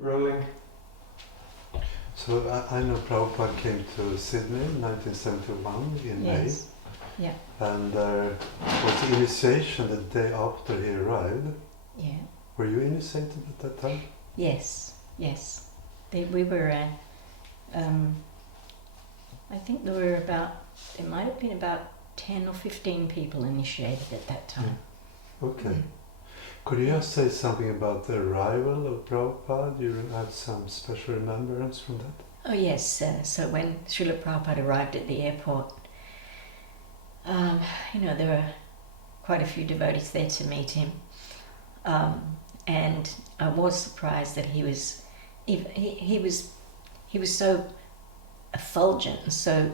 rolling. So I know Prabhupada came to Sydney in 1971 in May. Yeah. And there was the initiation the day after he arrived. Yeah. Were you initiated at that time? Yes. We were, I think there might have been about 10 or 15 people initiated at that time. Okay. Could you just say something about the arrival of Prabhupada? You had some special remembrance from that? Oh yes, so when Srila Prabhupada arrived at the airport, there were quite a few devotees there to meet him. And I was surprised that he was so effulgent and so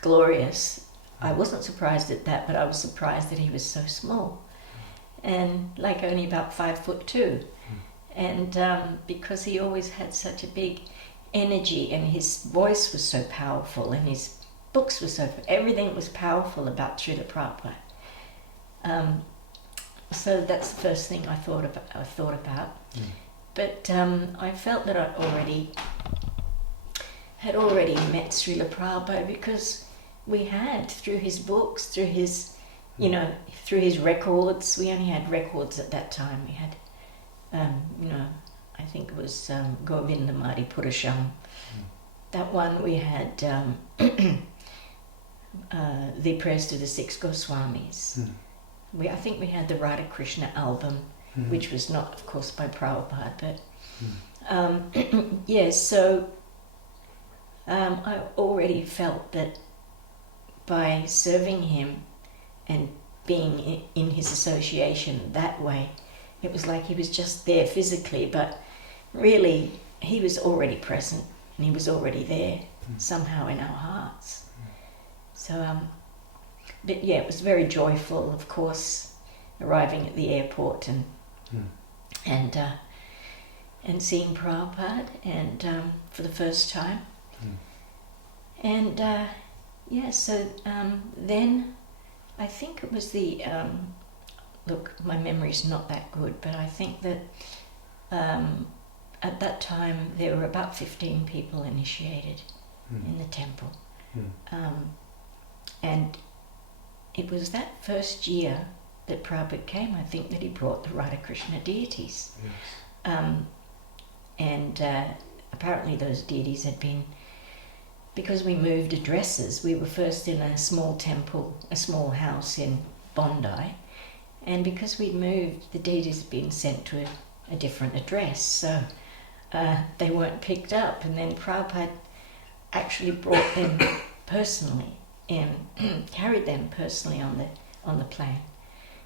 glorious. I wasn't surprised at that, but I was surprised that he was so small and like only about 5'2". And because he always had such a big energy and his voice was so powerful and his books were everything was powerful about Srila Prabhupada. So that's the first thing I thought about. But I felt that I had already met Srila Prabhupada because we had, through his books, through his records. We only had records at that time. We had, I think it was Govinda Mari Purasham. That one we had the prayers to the six Goswamis. I think we had the Radha Krishna album, which was not, of course, by Prabhupada, but so I already felt that by serving him and being in his association that way, it was like he was just there physically, but really he was already present and he was already there somehow in our hearts. So, but yeah, it was very joyful, of course, arriving at the airport and seeing Prabhupada and for the first time. And so then I think it was look, my memory's not that good, but I think that at that time there were about 15 people initiated in the temple. And it was that first year that Prabhupada came, I think, that he brought the Radha Krishna deities. And apparently those deities had been, because we moved addresses, we were first in a small temple, a small house in Bondi, and because we'd moved, the deities had been sent to a different address, so they weren't picked up, and then Prabhupada actually brought them personally and carried them personally on the plane.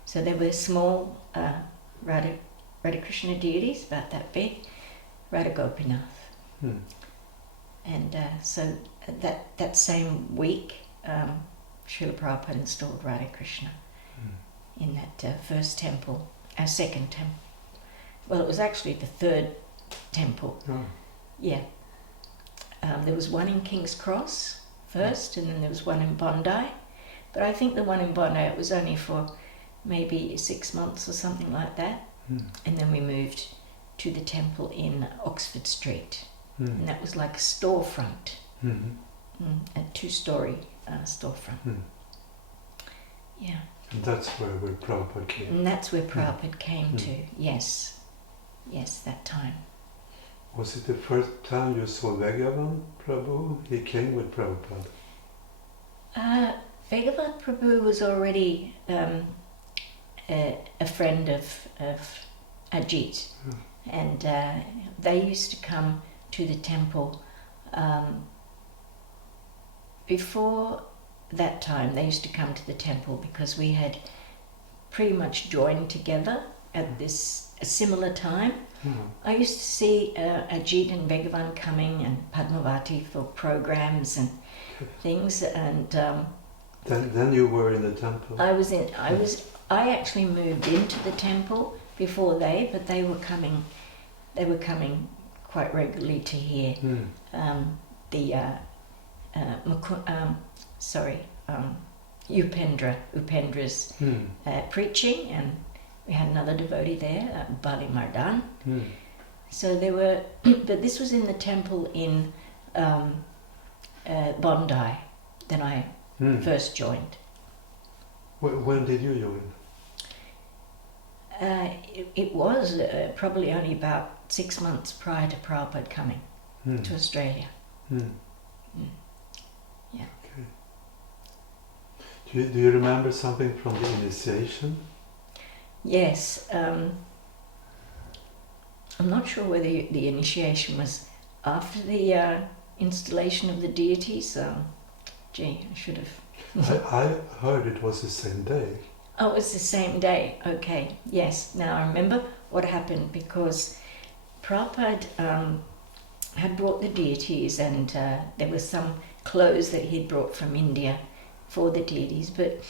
So there were small Radha Krishna deities, about that big, Radha Gopinath. And so that same week, Srila Prabhupada installed Radha Krishna in that first temple, our second temple. Well, it was actually the third temple. Yeah. There was one in King's Cross first, and then there was one in Bondi. But I think the one in Bondi, it was only for maybe 6 months or something like that. And then we moved to the temple in Oxford Street. And that was like a storefront, a 2-story storefront. Yeah. And that's where Prabhupada came. And that's where Prabhupada came to, yes, that time. Was it the first time you saw Bhagavan Prabhu? He came with Prabhupada. Bhagavan Prabhu was already a friend of Ajit, and they used to come to the temple. Before that time, they used to come to the temple because we had pretty much joined together at a similar time. I used to see Ajit and Bhagavan coming and Padmavati for programs and things, and then you were in the temple. I actually moved into the temple before but they were coming quite regularly to hear Upendra's preaching, and we had another devotee there, Bali Mardan, So there were, but this was in the temple in Bondi. Then I first joined. When did you join? It was probably only about 6 months prior to Prabhupada coming to Australia. Yeah. Okay. Do you remember something from the initiation? Yes. I'm not sure whether the initiation was after the installation of the deities. Gee, I should have. I heard it was the same day. Oh, it was the same day. Okay, yes. Now I remember what happened, because Prabhupada had brought the deities, and there was some clothes that he'd brought from India for the deities, but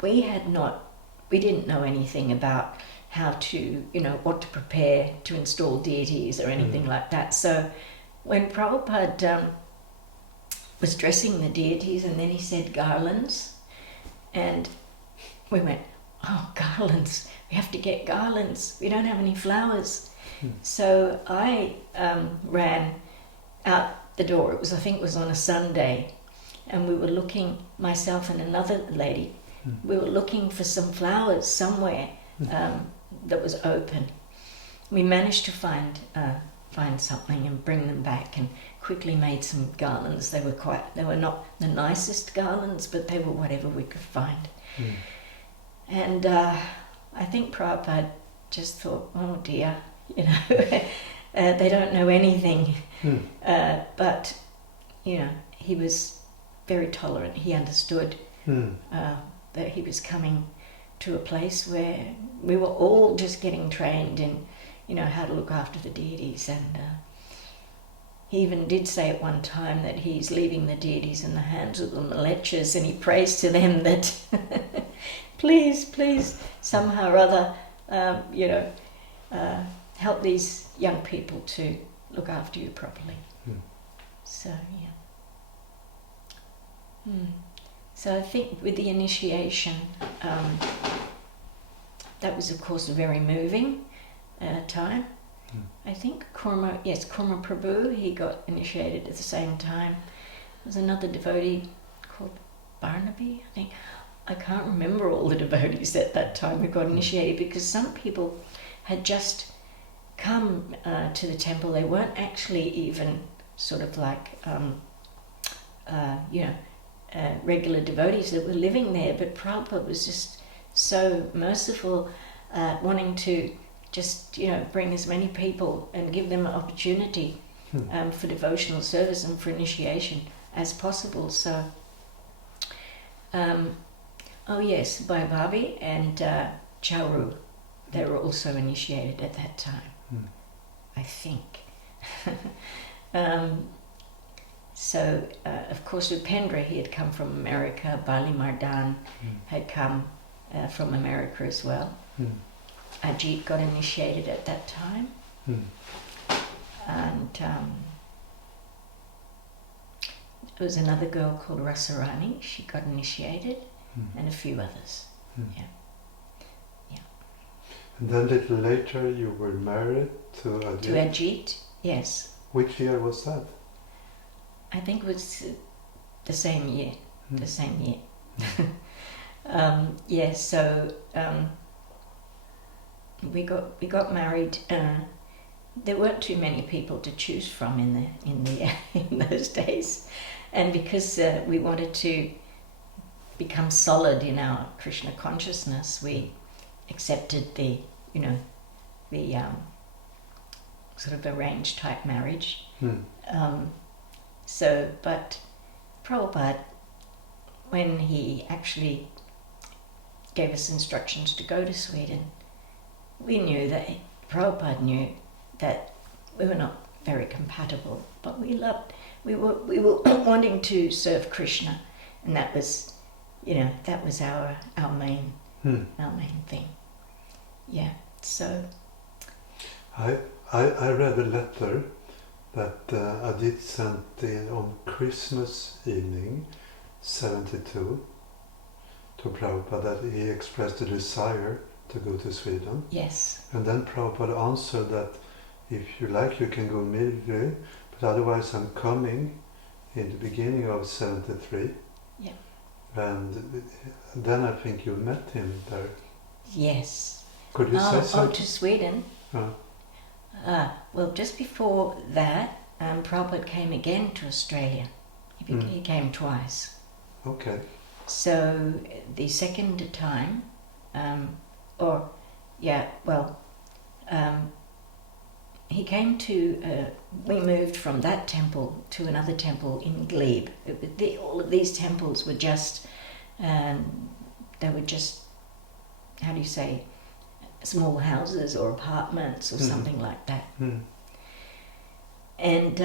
we didn't know anything about how to, what to prepare to install deities or anything like that. So when Prabhupada was dressing the deities, and then he said garlands, and we went, oh, garlands, we have to get garlands, we don't have any flowers. So I ran out the door. I think it was on a Sunday, and we were looking, myself and another lady, we were looking for some flowers somewhere that was open. We managed to find something and bring them back, and quickly made some garlands. They were not the nicest garlands, but they were whatever we could find. And I think Prabhupada just thought, oh dear, they don't know anything. But, he was very tolerant. He understood that he was coming to a place where we were all just getting trained in, how to look after the deities. And he even did say at one time that he's leaving the deities in the hands of the malechas, and he prays to them that please, somehow or other, help these young people to look after you properly. So, yeah. So I think with the initiation, that was of course a very moving time. I think Kurma Prabhu, he got initiated at the same time. There was another devotee called Barnaby, I think. I can't remember all the devotees at that time who got initiated, because some people had just come to the temple. They weren't actually even sort of like, regular devotees that were living there, but Prabhupada was just so merciful, wanting to just, bring as many people and give them an opportunity for devotional service and for initiation as possible. So, Bhavi and Chauru, they were also initiated at that time, I think. Of course, Upendra, he had come from America. Bali Mardan had come from America as well. Ajit got initiated at that time. And there was another girl called Rasarani. She got initiated, and a few others. Yeah. And then a little later you were married to Ajit? To Ajit, yes. Which year was that? I think it was the same year. The same year. We got married. There weren't too many people to choose from in those days, and because we wanted to become solid in our Krishna consciousness, we accepted the sort of arranged type marriage. But Prabhupada, when he actually gave us instructions to go to Sweden, Prabhupada knew that we were not very compatible, but we were wanting to serve Krishna, and that was our main thing. Yeah. So I read a letter that Ajit sent in on Christmas evening, 72, to Prabhupada, that he expressed a desire to go to Sweden. Yes. And then Prabhupada answered that if you like, you can go immediately, but otherwise I'm coming in the beginning of 73. Yeah. And then I think you met him there. Yes. Could you say Oh, something? to Sweden. Well, just before that, Prabhupada came again to Australia. He came twice. Okay. So the second time, he came to, we moved from that temple to another temple in Glebe. All of these temples were just, they were just, how do you say, small houses or apartments or something like that. And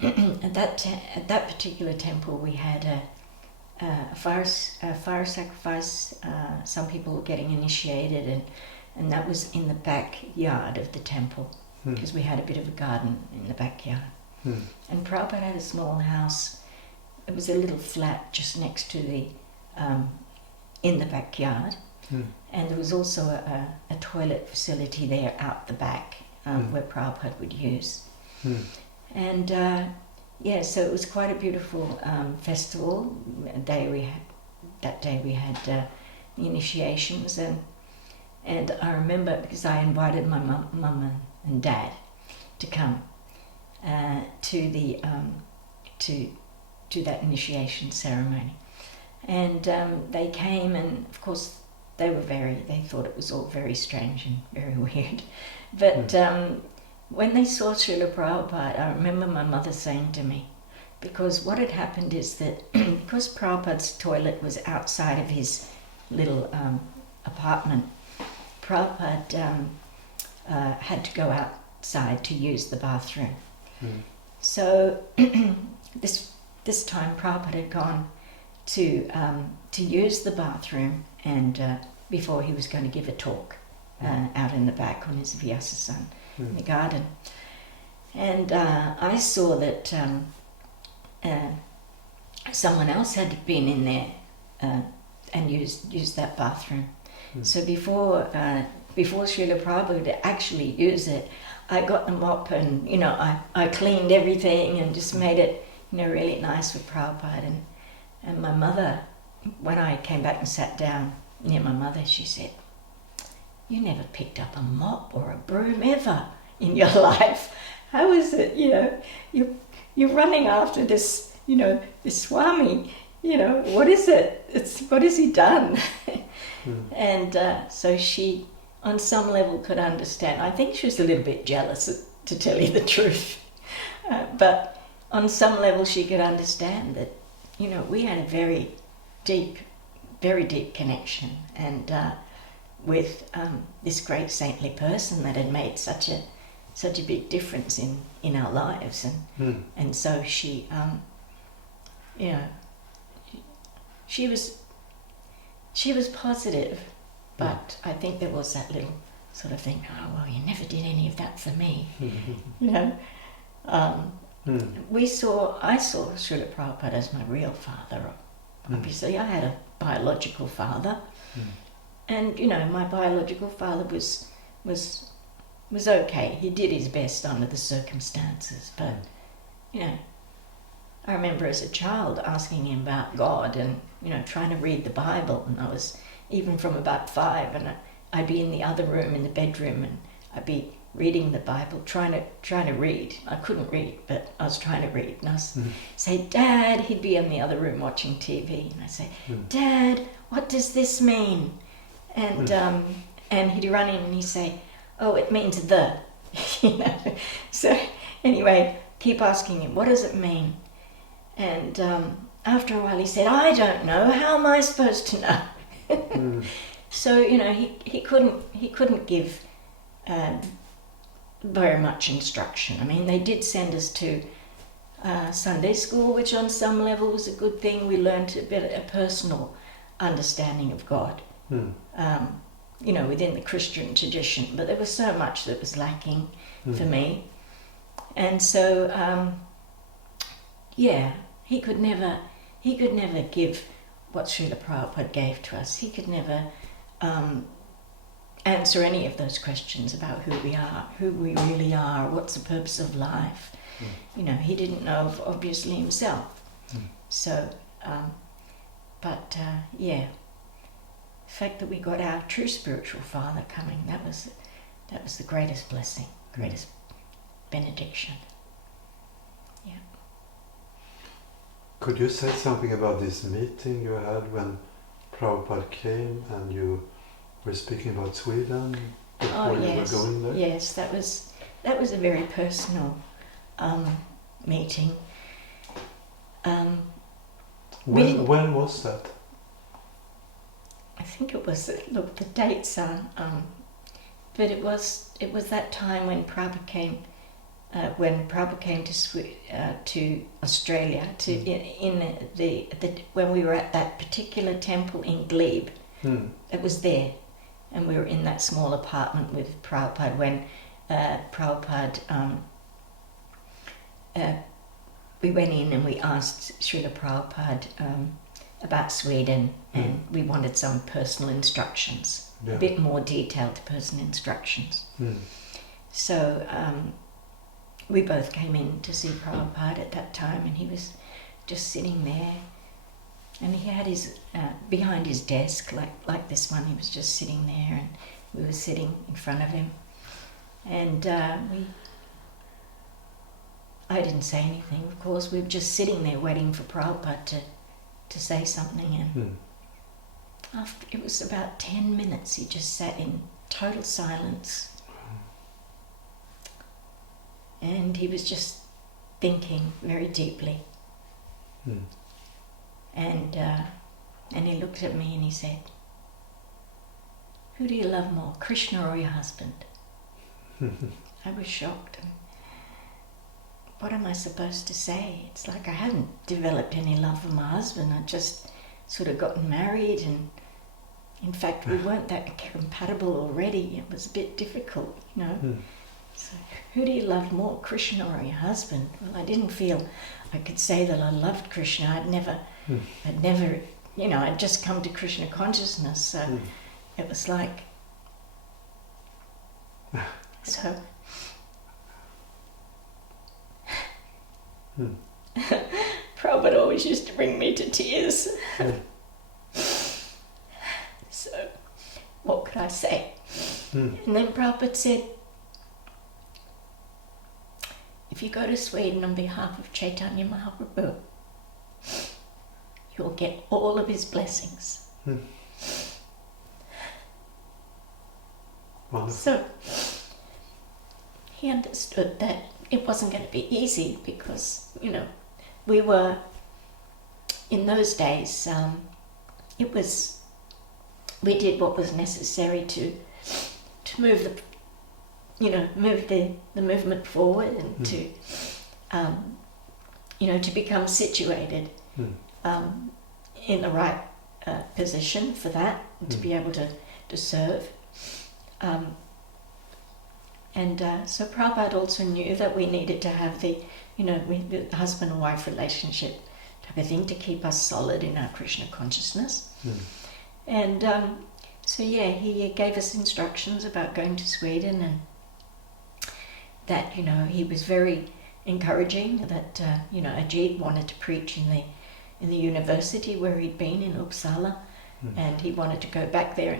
at that particular temple we had a fire sacrifice. Some people were getting initiated, and that was in the backyard of the temple, because we had a bit of a garden in the backyard. And Prabhupada had a small house. It was a little flat just next to the in the backyard. And there was also a toilet facility there out the back where Prabhupada would use. And so it was quite a beautiful festival. That day we had the initiations, and I remember, because I invited my mum and dad to come to the to that initiation ceremony, and they came, and of course they thought it was all very strange and very weird. But when they saw Srila Prabhupada, I remember my mother saying to me, because what had happened is that because Prabhupada's toilet was outside of his little apartment, Prabhupada had to go outside to use the bathroom. So this time Prabhupada had gone to use the bathroom, and before he was going to give a talk out in the back on his Vyasa in the garden. And I saw that someone else had been in there and used that bathroom. So before Srila Prabhupada would actually use it, I got the mop and I cleaned everything and just made it really nice for Prabhupada. And my mother, when I came back and sat down near my mother, she said, "You never picked up a mop or a broom ever in your life. How is it, you're running after this, this Swami, what is it? What has he done?" And so she, on some level, could understand. I think she was a little bit jealous, to tell you the truth. But on some level she could understand that, we had a very deep connection, and with this great saintly person that had made such a big difference in our lives, and so she she was positive, but I think there was that little sort of thing, "Oh well, you never did any of that for me." I saw Srila Prabhupada as my real father. Obviously I had a biological father, and my biological father was okay. He did his best under the circumstances, but I remember as a child asking him about God and trying to read the Bible, and I was even from about 5, and I'd be in the other room in the bedroom, and I'd be reading the Bible, trying to read. I couldn't read, but I was trying to read, and I say, "Dad," he'd be in the other room watching TV, and I'd say, "Dad, what does this mean?" And he'd run in and he'd say, "Oh, it means the," So anyway, keep asking him, "What does it mean?" And after a while he said, "I don't know. How am I supposed to know?" So he couldn't give very much instruction. I mean, they did send us to Sunday school, which on some level was a good thing. We learned a personal understanding of God, within the Christian tradition. But there was so much that was lacking for me, and so he could never give what Srila Prabhupada gave to us. He could never answer any of those questions about who we are, who we really are, what's the purpose of life. You know, he didn't know of obviously himself. So, yeah, the fact that we got our true spiritual father coming, that was the greatest blessing, greatest benediction. Yeah. Could you say something about this meeting you had when Prabhupada came and you were speaking about Sweden before you were going there? Yes, that was a very personal meeting. When was that? I think it was. Look, the dates are. But it was that time when Prabhupada came. When Prabhupada came to Australia, when we were at that particular temple in Glebe. It was there, and we were in that small apartment with Prabhupada when Prabhupada. We went in and we asked Srila Prabhupada about Sweden, and we wanted some personal instructions, a bit more detailed personal instructions. So we both came in to see Prabhupada at that time, and he was just sitting there, and he had his behind his desk like this one. He was just sitting there, and we were sitting in front of him, and I didn't say anything, of course. We were just sitting there waiting for Prabhupada to say something, and after it was about 10 minutes, he just sat in total silence. And he was just thinking very deeply. And he looked at me and he said, "Who do you love more, Krishna or your husband?" I was shocked. What am I supposed to say? It's like I hadn't developed any love for my husband. I'd just sort of gotten married, and in fact we weren't that compatible already. It was a bit difficult, you know. So, who do you love more, Krishna or your husband? Well, I didn't feel I could say that I loved Krishna. I'd never, you know, I'd just come to Krishna consciousness. So it was like, so. Prabhupada always used to bring me to tears. So, what could I say? And then Prabhupada said, "If you go to Sweden on behalf of Chaitanya Mahaprabhu, you'll get all of his blessings." So he understood that it wasn't going to be easy because, you know, we were, in those days, we did what was necessary to move the movement forward and to, you know, to become situated in the right position for that, to be able to serve. So Prabhupada also knew that we needed to have the husband and wife relationship type of thing to keep us solid in our Krishna consciousness. And so he gave us instructions about going to Sweden, and that, you know, he was very encouraging that, you know, Ajit wanted to preach in the university where he'd been in Uppsala, and he wanted to go back there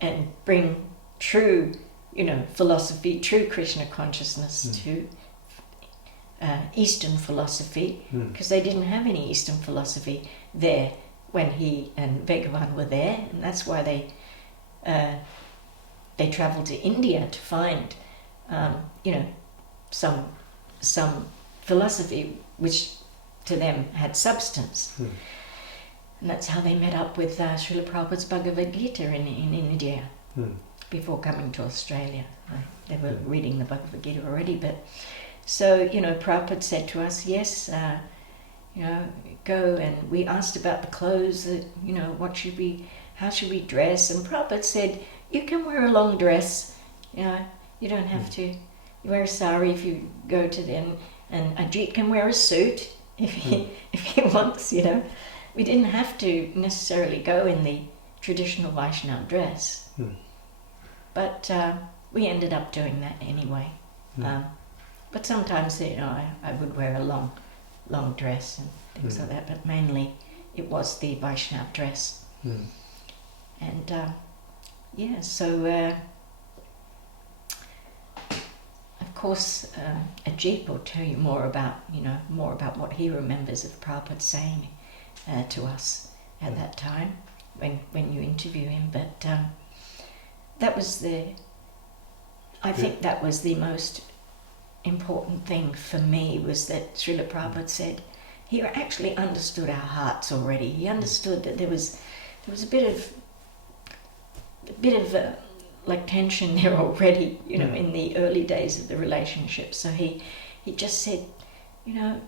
and bring true, you know, philosophy, true Krishna consciousness to Eastern philosophy, because they didn't have any Eastern philosophy there when he and Bhagavan were there, and that's why they travelled to India to find, you know, some philosophy which to them had substance. And that's how they met up with Srila Prabhupada's Bhagavad Gita in India. Before coming to Australia. They were reading the Bhagavad Gita already, but so, you know, Prabhupada said to us, yes, you know, go, and we asked about the clothes, that, you know, how should we dress, and Prabhupada said, you can wear a long dress, you know, you don't have to wear a sari if you go to them, and Ajit can wear a suit if he wants, you know. We didn't have to necessarily go in the traditional Vaishnava dress. but we ended up doing that anyway. But sometimes, you know, I would wear a long dress and things like that, but mainly it was the Vaishnav dress. And yeah, so of course Ajit will tell you more about what he remembers of Prabhupada saying to us at that time when you interview him. But that was I think that was the most important thing for me, was that Srila Prabhupada said he actually understood our hearts already. He understood that there was a bit of like tension there already, you know, in the early days of the relationship. So he just said, you know,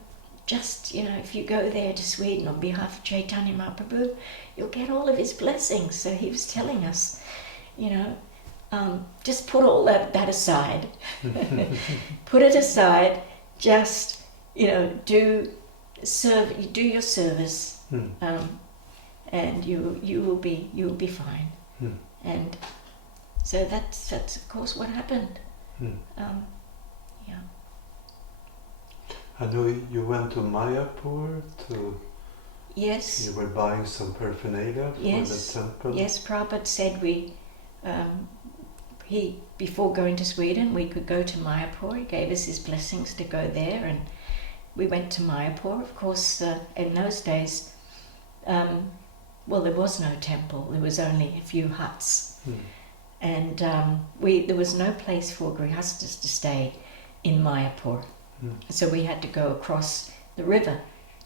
if you go there to Sweden on behalf of Chaitanya Mahaprabhu, you'll get all of his blessings. So he was telling us, you know, just put all that aside. Put it aside. Just, you know, do your service, and you will be fine. And so that's of course what happened. Yeah. I know you went to Mayapur to. Yes. You were buying some paraphernalia for the temple. Yes, Prabhupada said before going to Sweden, we could go to Mayapur. He gave us his blessings to go there, and we went to Mayapur. Of course, in those days, well, there was no temple. There was only a few huts, and there was no place for grihastas to stay in Mayapur. So we had to go across the river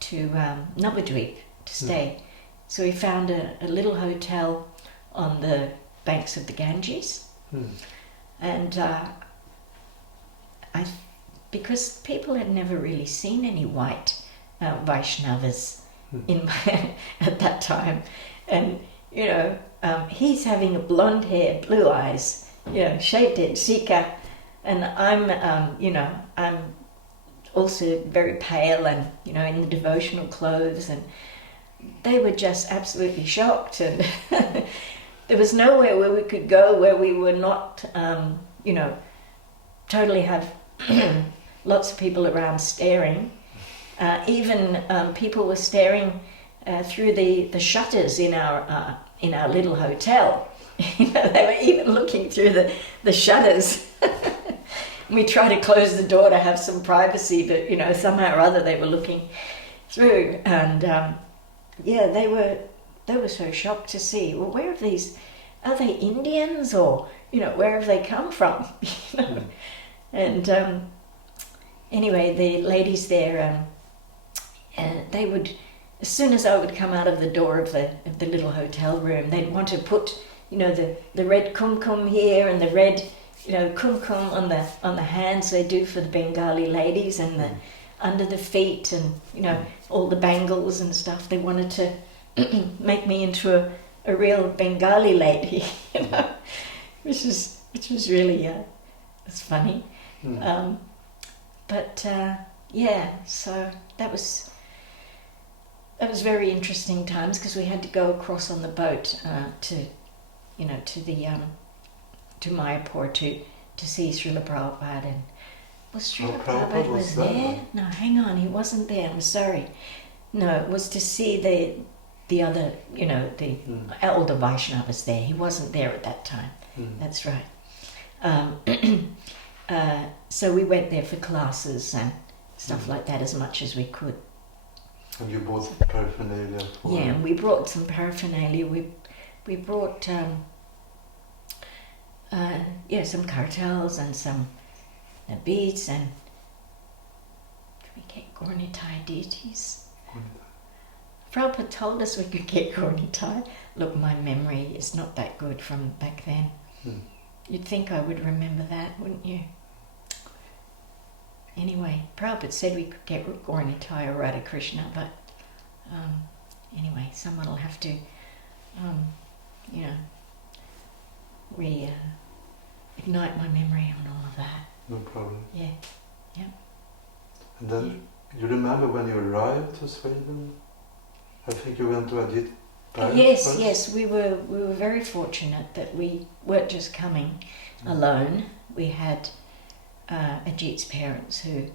to Navadvip to stay. So we found a little hotel on the banks of the Ganges. And because people had never really seen any white Vaishnavas at that time, and you know, he's having a blonde hair, blue eyes, you know, shaved head, Sika, and I'm also very pale and, you know, in the devotional clothes, and they were just absolutely shocked. And there was nowhere where we could go where we were not, you know, totally have lots of people around staring. Even people were staring through the shutters in our little hotel. You know, they were even looking through the shutters. We tried to close the door to have some privacy, but, you know, somehow or other they were looking through. And yeah, they were so shocked to see, well, where have these, are they Indians, or, you know, where have they come from? You know? And anyway, the ladies there, they would, as soon as I would come out of the door of the little hotel room, they'd want to put, you know, the red kumkum here and the red, you know, kumkum on the hands they do for the Bengali ladies, and the under the feet, and, you know, all the bangles and stuff. They wanted to make me into a real Bengali lady, you know, which was really it's funny. But yeah, so that was very interesting times, because we had to go across on the boat to Mayapur to see Srila Prabhupada. And was Srila Prabhupada was there? No, hang on, he wasn't there. I'm sorry. No, it was to see the other, you know, the older Vaishnavas there. He wasn't there at that time. That's right. So we went there for classes and stuff like that as much as we could. And you bought paraphernalia for... Yeah, and we brought some paraphernalia. We brought some cartels and some beads, and did we get Gornitai deities? Prabhupada told us we could get Gornitai. Look, my memory is not that good from back then. You'd think I would remember that, wouldn't you? Anyway, Prabhupada said we could get Gornitai or Radha Krishna, but anyway, someone will have to, you know, ignite my memory on all of that. No problem. Yeah, yeah. And then, you remember when you arrived to Sweden? I think you went to Ajit parents Yes, first? yes, we were very fortunate that we weren't just coming alone. We had Ajit's parents who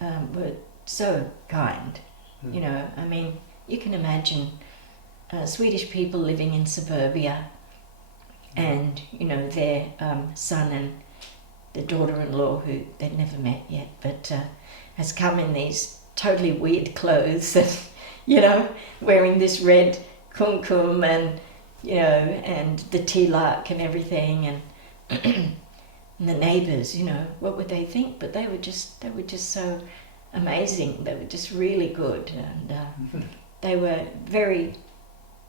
were so kind. You know, I mean, you can imagine Swedish people living in suburbia, and you know their son and the daughter-in-law, who they'd never met yet, but has come in these totally weird clothes and you know, wearing this red kumkum and you know, and the tilak and everything, and and the neighbours, you know, what would they think? But they were just so amazing. They were just really good, and they were very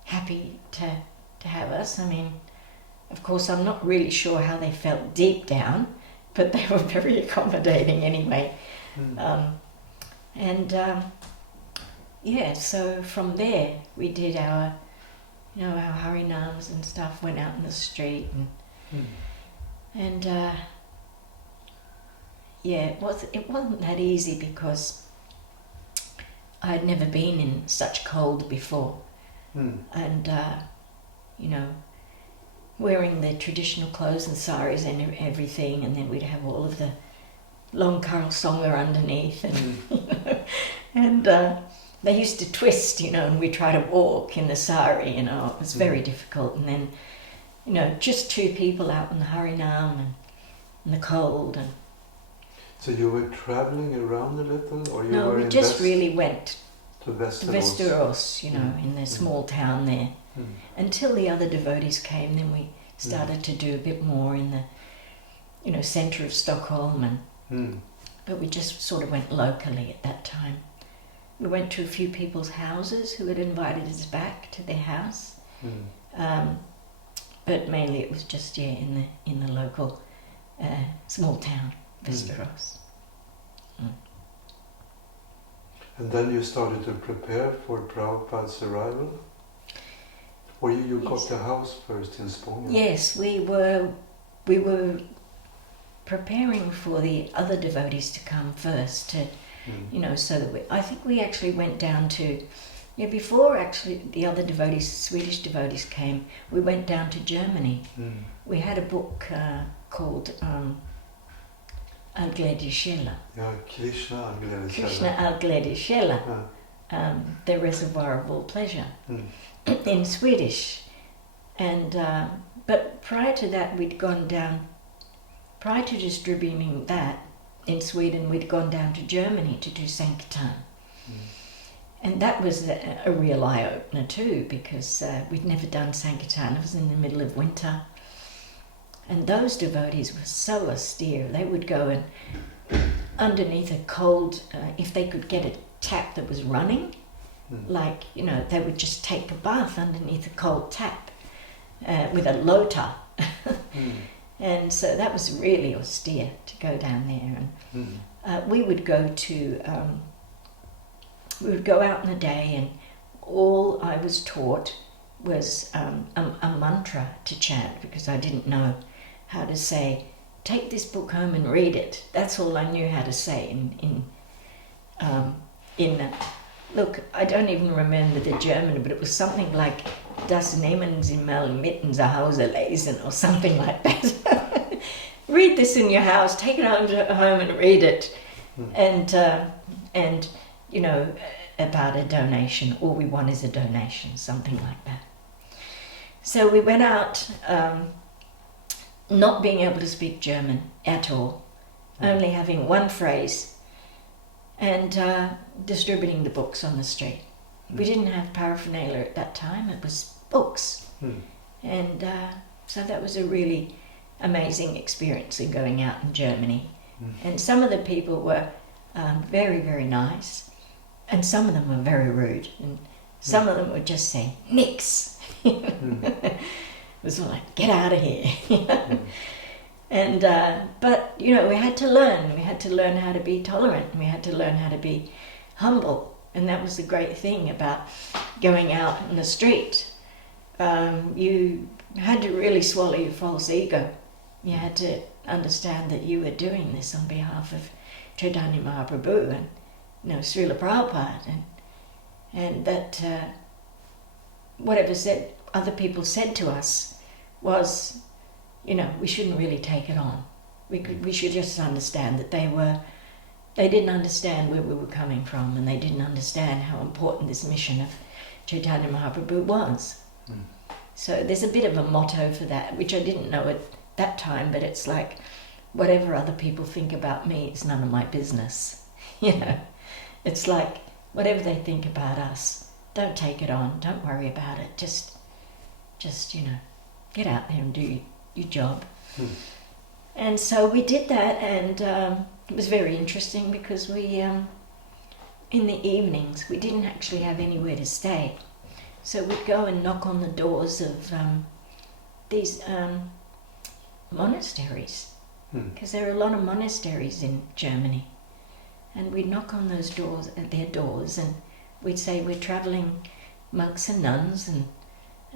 happy to have us. I mean, of course, I'm not really sure how they felt deep down, but they were very accommodating anyway. Yeah, so from there we did our, you know, our harinams and stuff. Went out in the street and yeah, it wasn't that easy because I'd never been in such cold before, and you know, wearing the traditional clothes and saris and everything, and then we'd have all of the long karlsonger underneath, and you know, and they used to twist, you know, and we try to walk in the sari, you know, it was very difficult. And then, you know, just two people out in the harinam and in the cold. And so you were traveling around a little, or you were? No, we just really went to Västerås, you know, in the small town there, until the other devotees came. Then we started to do a bit more in the, you know, centre of Stockholm, and but we just sort of went locally at that time. We went to a few people's houses who had invited us back to their house, but mainly it was just in the local small town, Västerås. And then you started to prepare for Prabhupada's arrival? Or you got the house first in Spånga? Yes, we were preparing for the other devotees to come first, to, you know, so that I think we actually went down to, before actually the other devotees, Swedish devotees came, we went down to Germany. We had a book called Alglädjekälla. Yeah, Krishna Alglädjekälla, the Reservoir of All Pleasure, in Swedish. And but prior to that, we'd gone down. Prior to distributing that in Sweden, we'd gone down to Germany to do Sankirtan. And that was a real eye-opener too, because we'd never done Sankirtan. It was in the middle of winter. And those devotees were so austere. They would go and underneath a cold, if they could get a tap that was running, like, you know, they would just take a bath underneath a cold tap with a lota. And so that was really austere to go down there. And we would go out in the day, and all I was taught was a mantra to chant, because I didn't know how to say, take this book home and read it. That's all I knew how to say look, I don't even remember the German, but it was something like Das Nehmen Sie mal mit in the Hause lesen, or something like that. Read this in your house, take it home and read it. And you know, about a donation, all we want is a donation, something like that. So we went out, not being able to speak German at all, only having one phrase, and distributing the books on the street. We didn't have paraphernalia at that time, it was books. And so that was a really amazing experience in going out in Germany. And some of the people were very, very nice, and some of them were very rude, and some of them would just say, nix. It was like, get out of here. And but you know, we had to learn how to be tolerant, and we had to learn how to be humble. And that was the great thing about going out in the street. You had to really swallow your false ego. You had to understand that you were doing this on behalf of Chaitanya Mahaprabhu and, you know, Srila Prabhupada, and that whatever other people said to us was, we shouldn't really take it on. We should just understand that they didn't understand where we were coming from, and they didn't understand how important this mission of Chaitanya Mahaprabhu was. So there's a bit of a motto for that, which I didn't know at that time, but it's like, whatever other people think about me, it's none of my business. It's like, whatever they think about us, don't take it on, don't worry about it, just get out there and do your job. And so we did that, and it was very interesting because we, in the evenings, we didn't actually have anywhere to stay. So we'd go and knock on the doors of these monasteries, because there are a lot of monasteries in Germany. And we'd knock on those doors, their doors, and we'd say, we're travelling monks and nuns,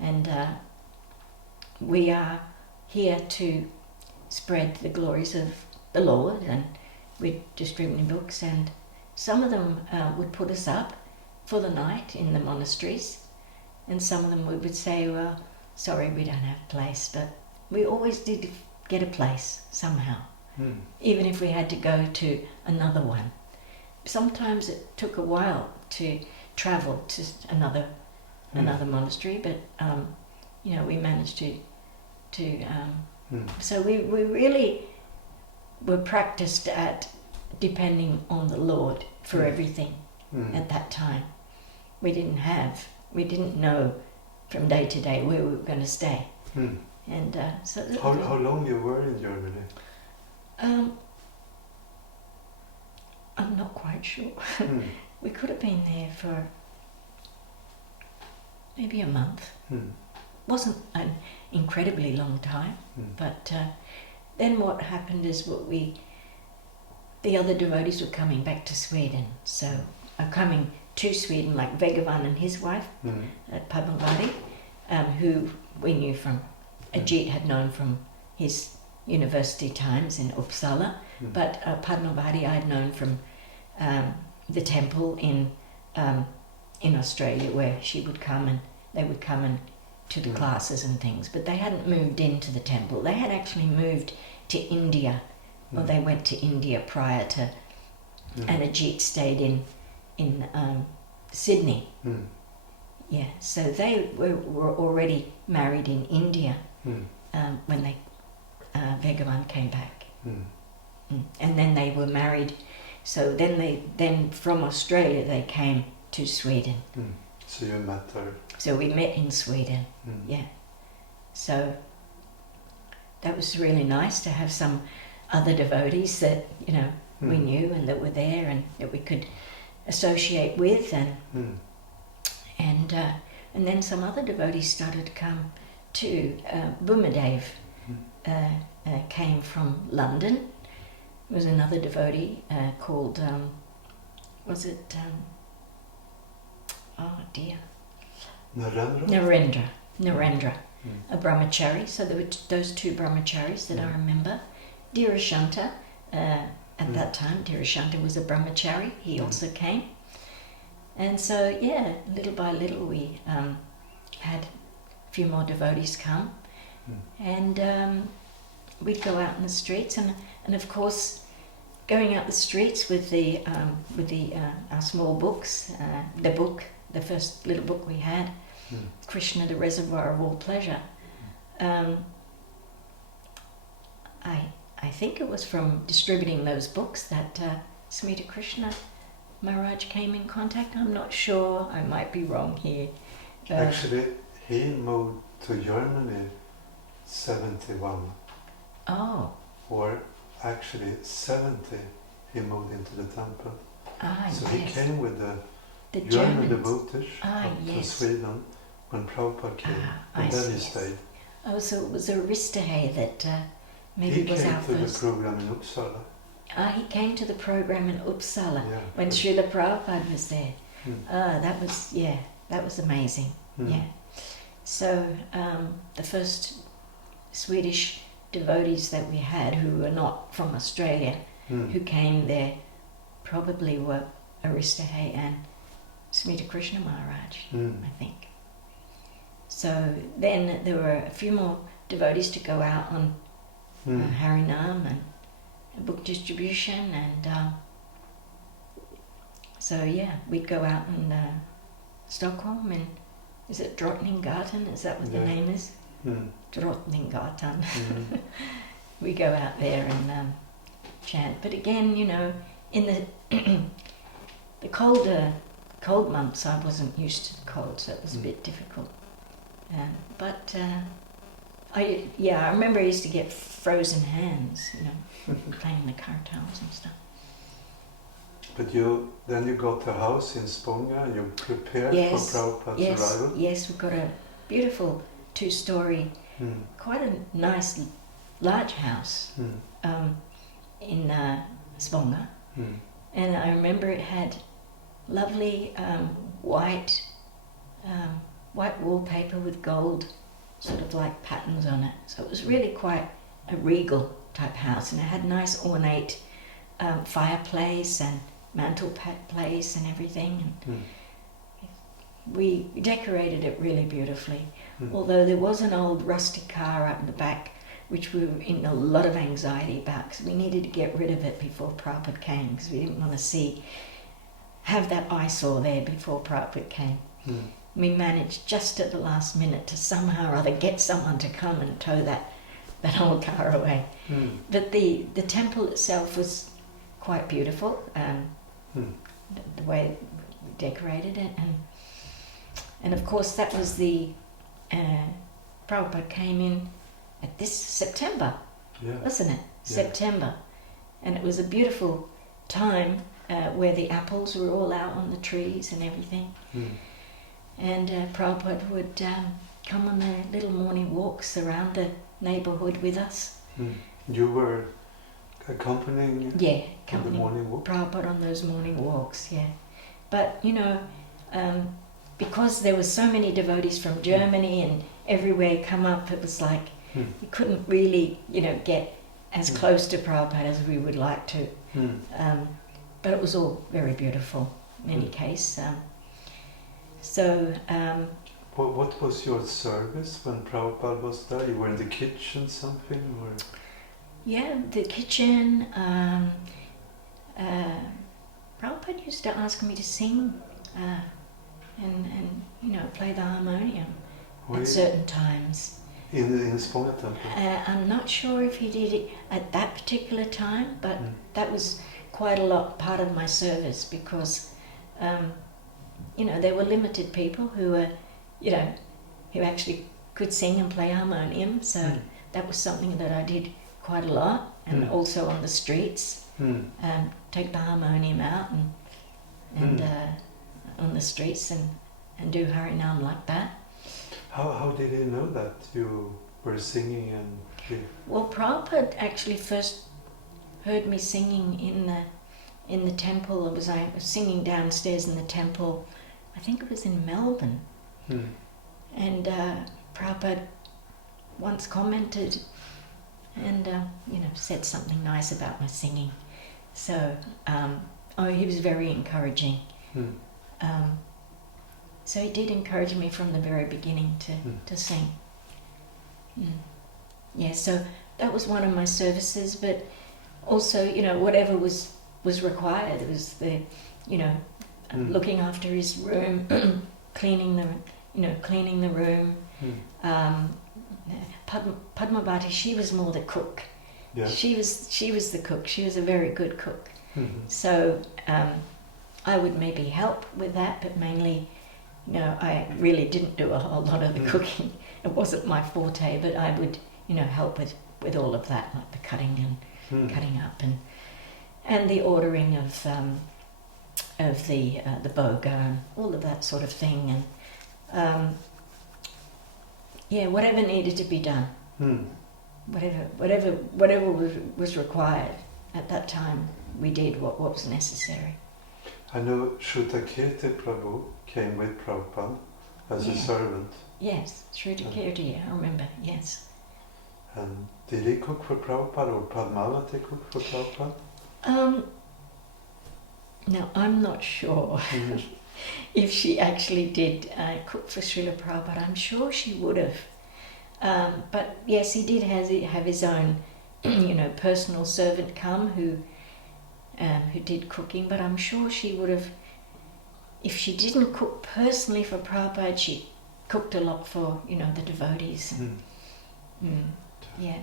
and we are here to spread the glories of the Lord, and we'd distribute books, and some of them would put us up for the night in the monasteries, and some of them we would say, well, sorry, we don't have a place, but we always did get a place somehow, even if we had to go to another one. Sometimes it took a while to travel to another monastery, but we managed to so we really were practiced at depending on the Lord for everything at that time. We didn't know from day to day where we were going to stay. And so how long you were in Germany? I'm not quite sure. We could have been there for maybe a month. Wasn't an incredibly long time, but then what happened is the other devotees were coming back to Sweden, so coming to Sweden, like Vegavan and his wife at Padmavati, who we knew from, Ajit had known from his university times in Uppsala, but Padmavati I'd known from the temple in Australia, where she would come and they would come and to the classes and things, but they hadn't moved into the temple. They had actually moved to India, or they went to India prior to, and Ajit stayed in Sydney. Yeah, so they were already married in India when they Vegavan came back, and then they were married. So then from Australia they came to Sweden. So you met her. So we met in Sweden. Yeah. So that was really nice to have some other devotees that we knew and that were there and that we could associate with, and then some other devotees started to come too. Bumadev came from London. There was another devotee called Narendra, a brahmachari. So there were those two brahmacharis that I remember. Dhirashanta, at that time, Dhirashanta was a brahmachari. He also came. And so, yeah, little by little we had a few more devotees come. And we'd go out in the streets, and of course, going out the streets with our small books, the first little book we had, Krishna, the Reservoir of All Pleasure. I think it was from distributing those books that Smita Krishna Maharaj came in contact. I'm not sure, I might be wrong here. Actually, he moved to Germany 71. Oh. Or actually 70, he moved into the temple. So yes. he came with the German devotees to Sweden when Prabhupada came, and then he stayed. Oh, so it was Aristahe that maybe was our first. He came to the program in Uppsala. He came to the program in Uppsala when Srila Prabhupada was there. That was amazing. Yeah. So the first Swedish devotees that we had who were not from Australia, who came there, probably were Aristahe and Smita Krishna Maharaj, I think. So then there were a few more devotees to go out on Harinam and book distribution, and so yeah, we'd go out in Stockholm, and is it Drottninggatan? Is that what the name is? Drottninggatan. We go out there and chant. But again, you know, in the the cold months, I wasn't used to the cold, so it was a bit difficult. But I remember I used to get frozen hands, you know, playing the kartals and stuff. But then you got a house in Spånga and you prepared for Prabhupada's arrival? Yes, we've got a beautiful 2-story, quite a nice, large house in Spånga. And I remember it had lovely white wallpaper with gold sort of like patterns on it. So it was really quite a regal type house, and it had nice ornate fireplace and mantelpiece and everything. And we decorated it really beautifully. Although there was an old rusty car out in the back, which we were in a lot of anxiety about, because we needed to get rid of it before Prabhupada came, because we didn't want to have that eyesore there before Prabhupada came. We managed just at the last minute to somehow or other get someone to come and tow that old car away. But the temple itself was quite beautiful, the way we decorated it, and of course that was the Prabhupada came in at this September, wasn't it? September, and it was a beautiful time where the apples were all out on the trees and everything. And Prabhupada would come on the little morning walks around the neighbourhood with us. You were accompanying on the morning walk? Prabhupada on those morning walks, But, you know, because there were so many devotees from Germany and everywhere come up, it was like you couldn't really, you know, get as close to Prabhupada as we would like to. But it was all very beautiful in any case. What was your service when Prabhupada was there? You were in the kitchen, something, or? Yeah, the kitchen. Prabhupada used to ask me to sing and you know, play the harmonium at certain times. In the Spånga temple? I'm not sure if he did it at that particular time, but that was quite a lot part of my service, because you know, there were limited people who were, you know, who actually could sing and play harmonium, so that was something that I did quite a lot, and also on the streets, take the harmonium out and on the streets and do Harinam like that. How did he know that you were singing and? Well, Prabhupada actually first heard me singing in the temple. I was singing downstairs in the temple. I think it was in Melbourne. And Prabhupada once commented and you know, said something nice about my singing. So he was very encouraging. So he did encourage me from the very beginning to sing. Yeah, so that was one of my services, but also, you know, whatever was required. It was the, you know, looking after his room, cleaning the room. Padmavati, she was more the cook. Yeah. She was the cook. She was a very good cook. So I would maybe help with that, but mainly, you know, I really didn't do a whole lot of the cooking. It wasn't my forte, but I would, you know, help with all of that, like the cutting and cutting up and the ordering of the boga and all of that sort of thing, and whatever needed to be done, whatever was required at that time, we did what was necessary. I know Shrutakirti Prabhu came with Prabhupada as a servant. Yes, Shrutakirti, I remember, yes. And did he cook for Prabhupada, or Padmavati cook for Prabhupada? No, I'm not sure. if she actually did cook for Srila Prabhupada. I'm sure she would have. But yes, he did have his own, personal servant come who did cooking. But I'm sure she would have, if she didn't cook personally for Prabhupada, she cooked a lot for the devotees. Yeah,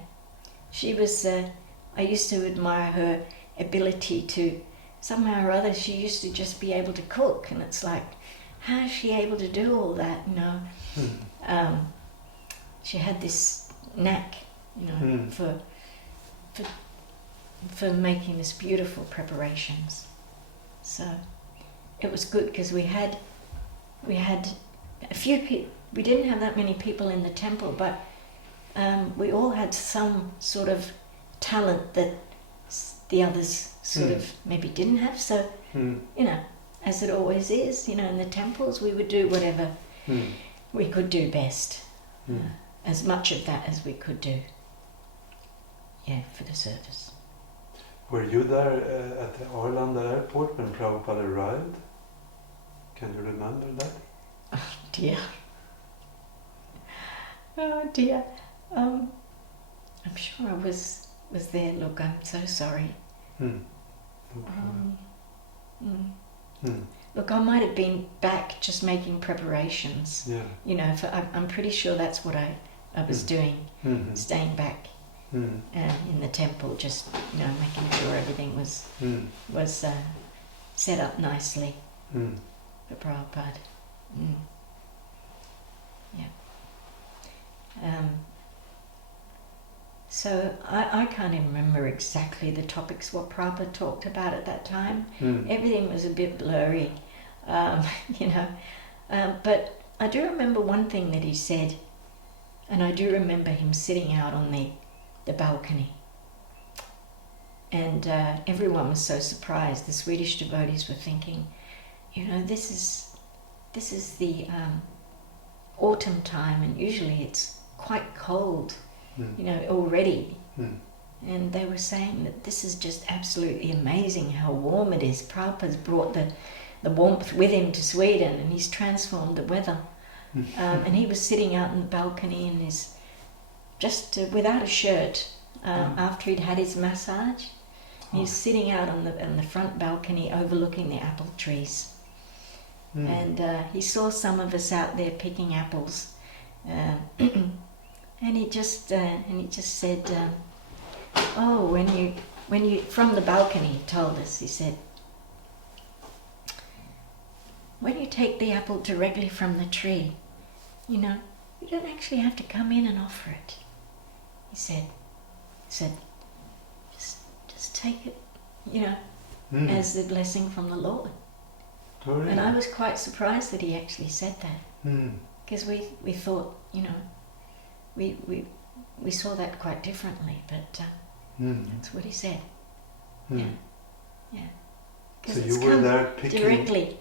she was. I used to admire her ability to. Somehow or other, she used to just be able to cook, and it's like, how is she able to do all that? She had this knack, for making this beautiful preparations. So it was good because we had a few people. We didn't have that many people in the temple, but we all had some sort of talent that the others sort of maybe didn't have. So, as it always is, in the temples, we would do whatever we could do best. As much of that as we could do. Yeah, for the service. Were you there at the Arlanda airport when Prabhupada arrived? Can you remember that? Oh dear. Oh dear. I'm sure I was there. Look, I'm so sorry. Look, I might have been back just making preparations. Yeah. I'm pretty sure that's what I was doing, staying back in the temple, just making sure everything was set up nicely for Prabhupada. Yeah. So I can't even remember exactly the topics what Prabhupada talked about at that time. Everything was a bit blurry, but I do remember one thing that he said, and I do remember him sitting out on the balcony, and everyone was so surprised. The Swedish devotees were thinking, this is the autumn time, and usually it's quite cold. Already. And they were saying that this is just absolutely amazing how warm it is. Prabhupada's brought the warmth with him to Sweden, and he's transformed the weather. And he was sitting out on the balcony and is just without a shirt after he'd had his massage. He's sitting out on the front balcony overlooking the apple trees. And he saw some of us out there picking apples. And he just said, when you from the balcony, he told us, he said, when you take the apple directly from the tree, you don't actually have to come in and offer it. He said, just take it, as the blessing from the Lord. Oh, really? And I was quite surprised that he actually said that, because we thought, we saw that quite differently, but that's what he said. Yeah. So you were there picking directly,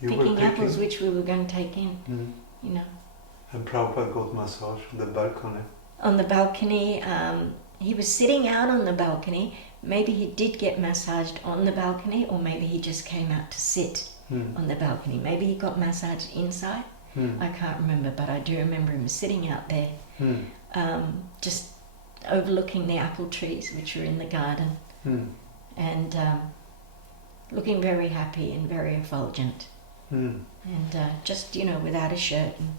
picking apples which we were going to take in, And Prabhupada got massage on the balcony. On the balcony, he was sitting out on the balcony. Maybe he did get massaged on the balcony, or maybe he just came out to sit on the balcony. Maybe he got massaged inside. I can't remember, but I do remember him sitting out there, just overlooking the apple trees which were in the garden, and looking very happy and very effulgent, and just without a shirt. And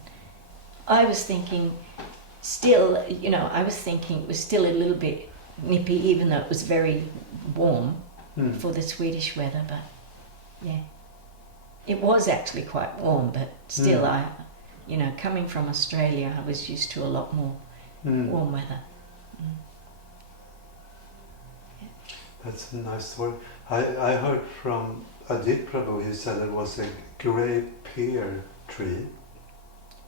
I was thinking, it was still a little bit nippy, even though it was very warm for the Swedish weather. But yeah, it was actually quite warm, but still, coming from Australia, I was used to a lot more warm weather. That's a nice story. I heard from Ajit Prabhu, he said it was a grey pear tree.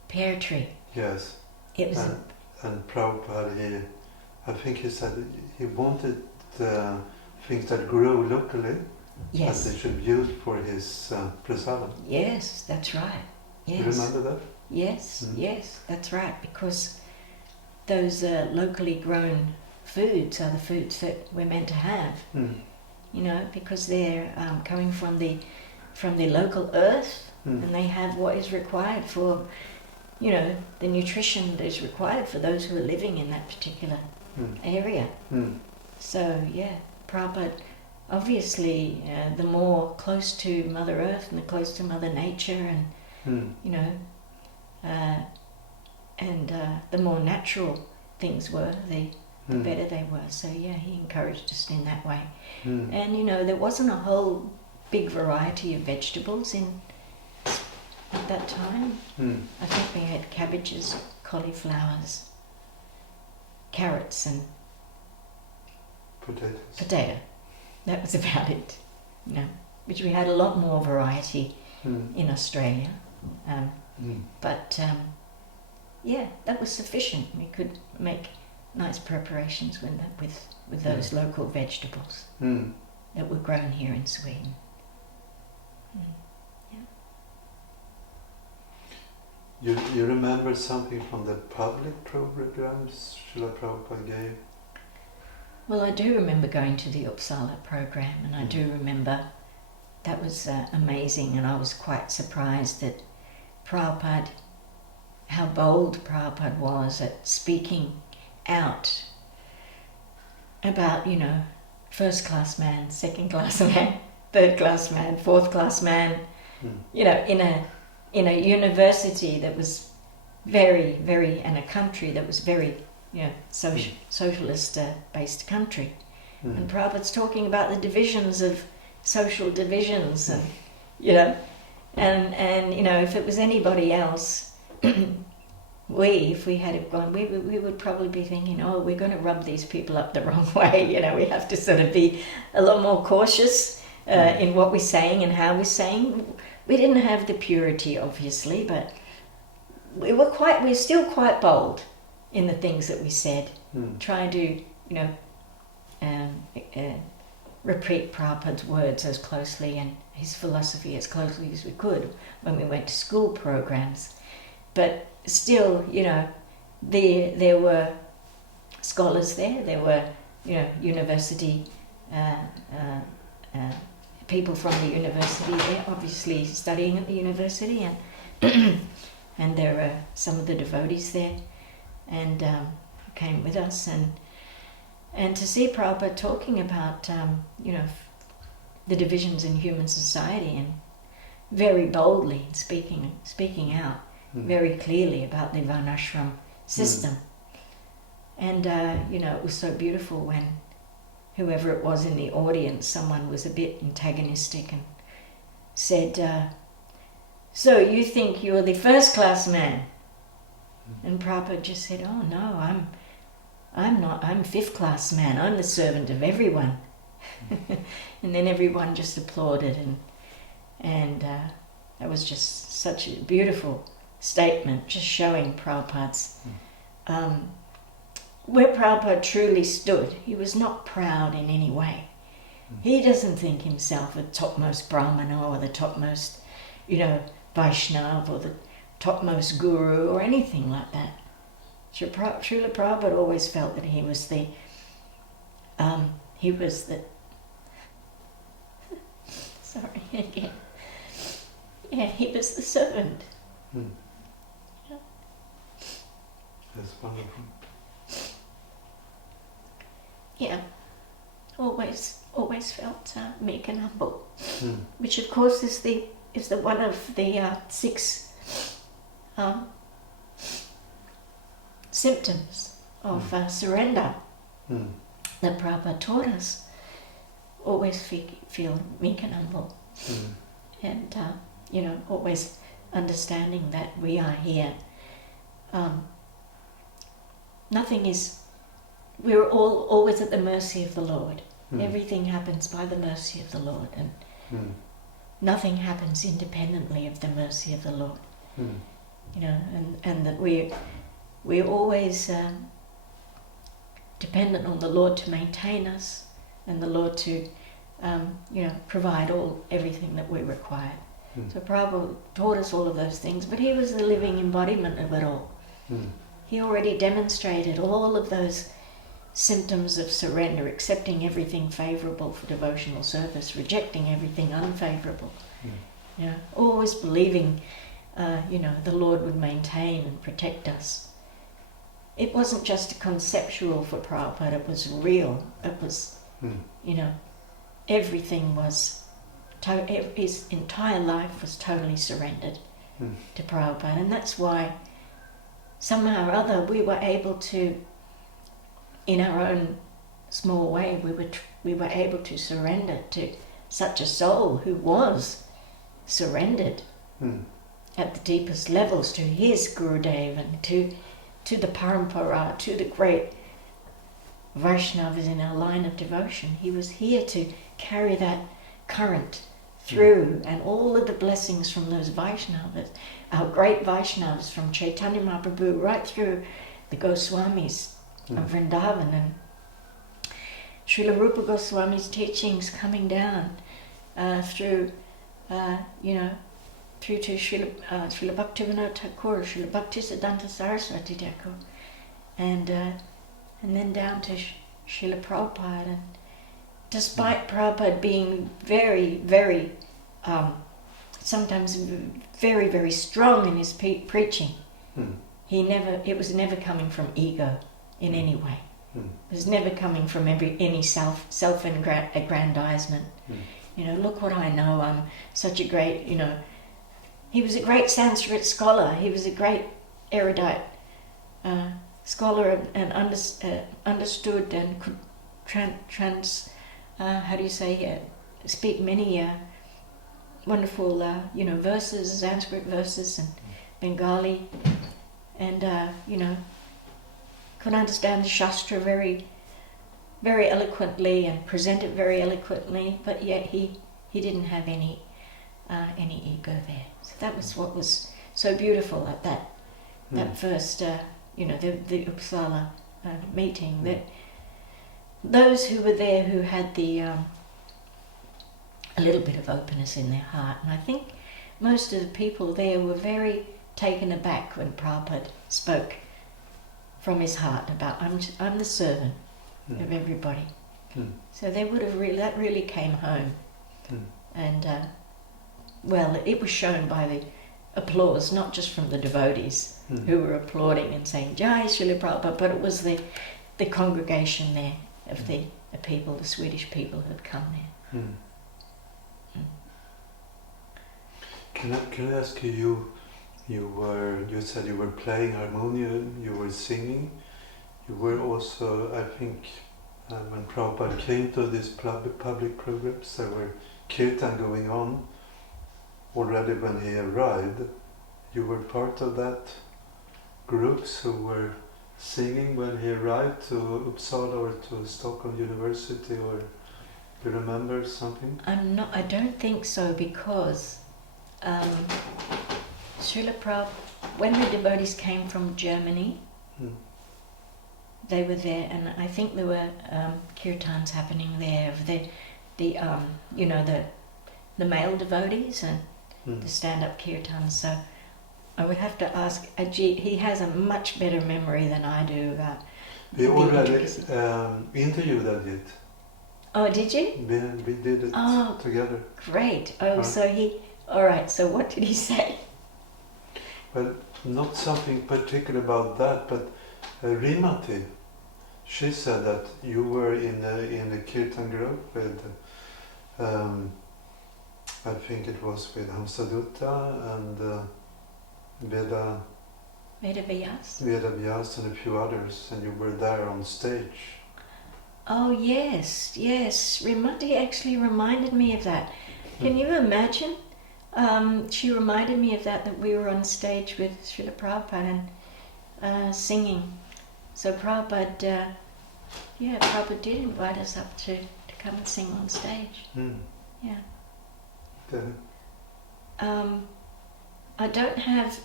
Pear tree? Yes. It was. And Prabhupada, I think he said he wanted things that grow locally, yes, that they should use for his prasadam. Yes, that's right. Yes. You remember that? Yes, yes, that's right, because those locally grown foods are the foods that we're meant to have, because they're coming from the from the local earth, and they have what is required for, the nutrition that is required for those who are living in that particular area. So yeah, Prabhupada, obviously, the more close to Mother Earth and the close to Mother Nature, and the more natural things were, the better they were. So yeah, he encouraged us in that way. And there wasn't a whole big variety of vegetables at that time. I think they had cabbages, cauliflowers, carrots, and potato. That was about it. Which we had a lot more variety in Australia. But yeah, that was sufficient. We could make nice preparations with those local vegetables that were grown here in Sweden. You remember something from the public programs Srila Prabhupada gave? Well, I do remember going to the Uppsala program, and I do remember that was amazing, and I was quite surprised that Prabhupada, how bold Prabhupada was at speaking out about, first class man, second class man, third class man, fourth class man, in a university that was very, very, and a country that was very, socialist based country. And Prabhupada's talking about the divisions of social divisions, and if it was anybody else, if we had gone, we would probably be thinking, we're going to rub these people up the wrong way. We have to sort of be a lot more cautious in what we're saying and how we're saying. We didn't have the purity, obviously, but we're still quite bold in the things that we said, trying to, repeat Prabhupada's words as closely and his philosophy as closely as we could when we went to school programs. But still, there were scholars there were, university people from the university there, obviously studying at the university, and and there were some of the devotees there, and came with us, and to see Prabhupada talking about the divisions in human society, and very boldly speaking out very clearly about the Varnashram system. And it was so beautiful when whoever it was in the audience, someone was a bit antagonistic and said, so you think you're the first class man? And Prabhupada just said, oh no, I'm not, I'm fifth class man, I'm the servant of everyone. And then everyone just applauded, and that was just such a beautiful statement, just showing Prabhupada's where Prabhupada truly stood. He was not proud in any way. He doesn't think himself a topmost Brahmana or the topmost, Vaishnava or the topmost guru or anything like that. Srila Prabhupada always felt that he was the sorry again. Yeah, he was the servant. Yeah. That's wonderful. Yeah, always felt meek and humble, which of course is the one of the 6 symptoms of surrender that Prabhupada taught us. Always feel meek and humble, and always understanding that we are here. We're always at the mercy of the Lord. Everything happens by the mercy of the Lord, and nothing happens independently of the mercy of the Lord. And that we're always dependent on the Lord to maintain us, and the Lord to provide everything that we require. So Prabhupada taught us all of those things, but he was the living embodiment of it all. He already demonstrated all of those symptoms of surrender, accepting everything favourable for devotional service, rejecting everything unfavourable. Always believing, the Lord would maintain and protect us. It wasn't just a conceptual for Prabhupada, it was real. It was, everything was, his entire life was totally surrendered to Prabhupada. And that's why somehow or other we were able to, in our own small way, we were able to surrender to such a soul who was surrendered at the deepest levels to his Gurudev and to the Parampara, to the great Vaishnavas in our line of devotion. He was here to carry that current through, and all of the blessings from those Vaishnavas, our great Vaishnavas from Chaitanya Mahaprabhu right through the Goswamis of Vrindavan, and Srila Rupa Goswami's teachings coming down through to Srila Bhaktivinoda Thakur, Srila Bhaktisiddhanta Saraswati Thakur, and then down to Srila Prabhupada. And despite Prabhupada being very, very, sometimes very, very strong in his preaching, it was never coming from ego in any way. It was never coming from any self-aggrandizement. Look what I know, I'm such a great, he was a great Sanskrit scholar, he was a great erudite scholar and understood and could speak many wonderful, verses, Sanskrit verses and Bengali, and, could understand the Shastra very, very eloquently and present it very eloquently, but yet he didn't have any ego there. So that was what was so beautiful at that first, the Uppsala meeting, that those who were there who had a little bit of openness in their heart, and I think most of the people there were very taken aback when Prabhupada spoke from his heart about, I'm the servant of everybody. So they would have that really came home. And it was shown by the applause, not just from the devotees who were applauding and saying Jai Srila Prabhupada, but it was the congregation there of the people, the Swedish people who had come there. Can I ask you? You said you were playing harmonium, you were singing, you were also, I think, when Prabhupada came to these public programs, there were kirtan going on already when he arrived. You were part of that groups who were singing when he arrived to Uppsala or to Stockholm University, or do you remember something? I don't think so, because Srila Prabhupada, when the devotees came from Germany, they were there, and I think there were kirtans happening there of the male devotees and the stand-up kirtans. So I would have to ask Ajit. He has a much better memory than I do about. We already interviewed Ajit. Oh, did you? We did it together. Great. So he. All right. So what did he say? Well, not something particular about that, but Rimati, she said that you were in a kirtan group with, I think it was with Hamsadutta and Veda Vyas and a few others, and you were there on stage. Oh yes. Rimati actually reminded me of that. Can you imagine? She reminded me of that we were on stage with Srila Prabhupada and singing. So Prabhupada did invite us up to come and sing on stage. Yeah. I don't have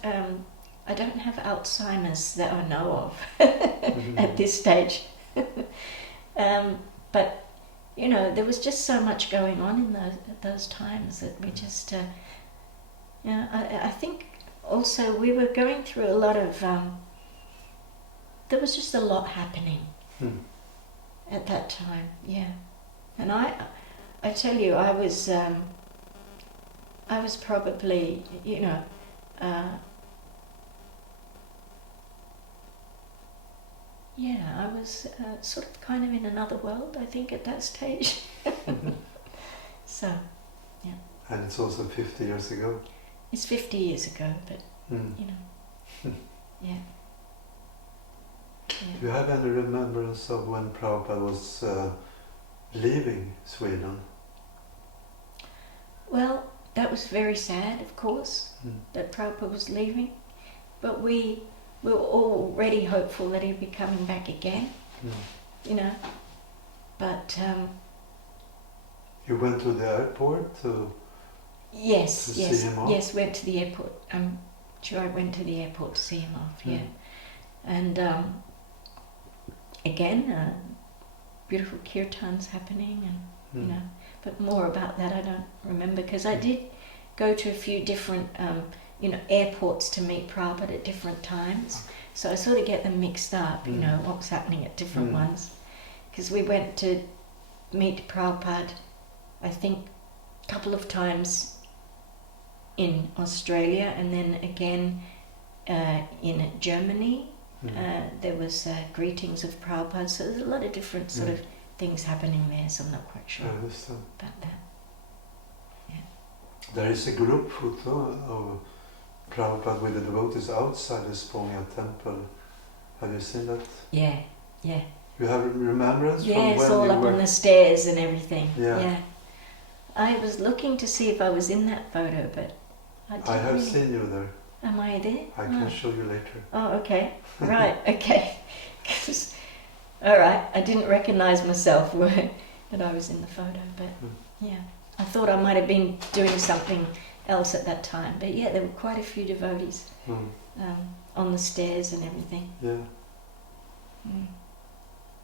Alzheimer's that I know of at this stage. But there was just so much going on in those times that we just. I think also we were going through a lot of. There was just a lot happening, at that time, yeah. And I tell you, I was probably, I was sort of kind of in another world, I think, at that stage. So, yeah. And it's also 50 years ago. It's 50 years ago, but, yeah. Do you have any remembrance of when Prabhupada was leaving Sweden? Well, that was very sad, of course, that Prabhupada was leaving. But we were already hopeful that he'd be coming back again, But... you went to the airport to see him off? Yes, went to the airport. I'm sure I went to the airport to see him off, yeah. And again, beautiful kirtans happening, and but more about that I don't remember, because I did go to a few different airports to meet Prabhupada at different times. Okay. So I sort of get them mixed up, what was happening at different ones. Because we went to meet Prabhupada, I think, a couple of times in Australia, and then again in Germany. There was greetings of Prabhupada, so there's a lot of different sort of things happening there, so I'm not quite sure about that. Yeah. There is a group photo of Prabhupada with the devotees outside the Spånga temple. Have you seen that? Yeah, yeah. You have remembrance from when when all you up were... on the stairs and everything. Yeah. I was looking to see if I was in that photo, but I have seen you there. Am I there? I can show you later. Oh, okay. Right, okay. All right, I didn't recognise myself that I was in the photo, but yeah. I thought I might have been doing something else at that time, but yeah, there were quite a few devotees on the stairs and everything. Yeah.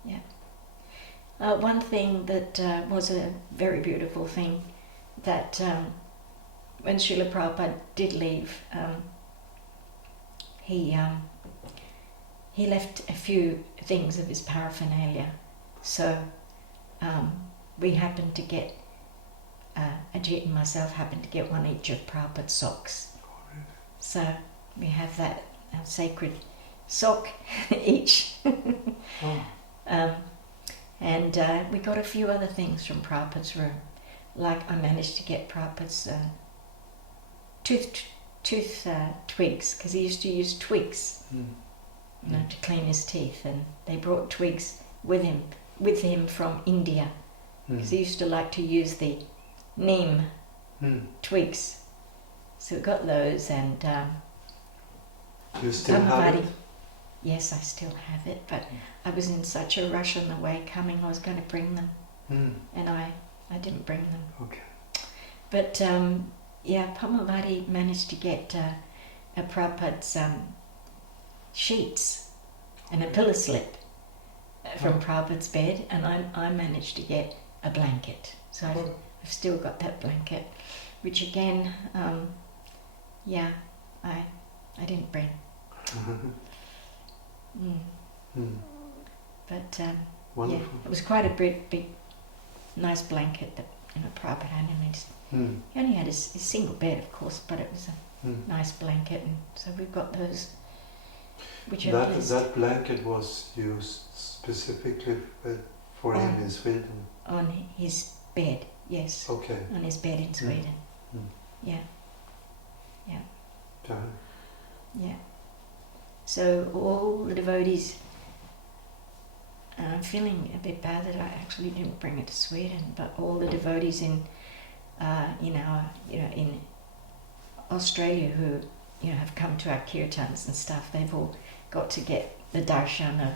Yeah. One thing that was a very beautiful thing, that when Srila Prabhupada did leave, he left a few things of his paraphernalia. So we happened to get, Ajit and myself happened to get one each of Prabhupada's socks. Oh, really? So we have that sacred sock each. And we got a few other things from Prabhupada's room. Like I managed to get Prabhupada's tooth twigs, because he used to use twigs to clean his teeth, and they brought twigs with him from India, because he used to like to use the neem twigs. So we got those, and you still have it? Yes, I still have it, but I was in such a rush on the way coming, I was going to bring them, and I didn't bring them. Okay. But Pamavati managed to get a Prabhupada's sheets and a pillow slip from Prabhupada's bed, and I managed to get a blanket. So I've still got that blanket, which again, I didn't bring. But wonderful. It was quite a big, nice blanket that Prabhupada had, and he only had his single bed, of course, but it was a nice blanket, and so we've got those. That blanket was used specifically for him in Sweden? On his bed, yes. Okay. On his bed in Sweden. Yeah. So all the devotees, and I'm feeling a bit bad that I actually didn't bring it to Sweden, but all the devotees in in Australia who have come to our kirtans and stuff, they've all got to get the darshan of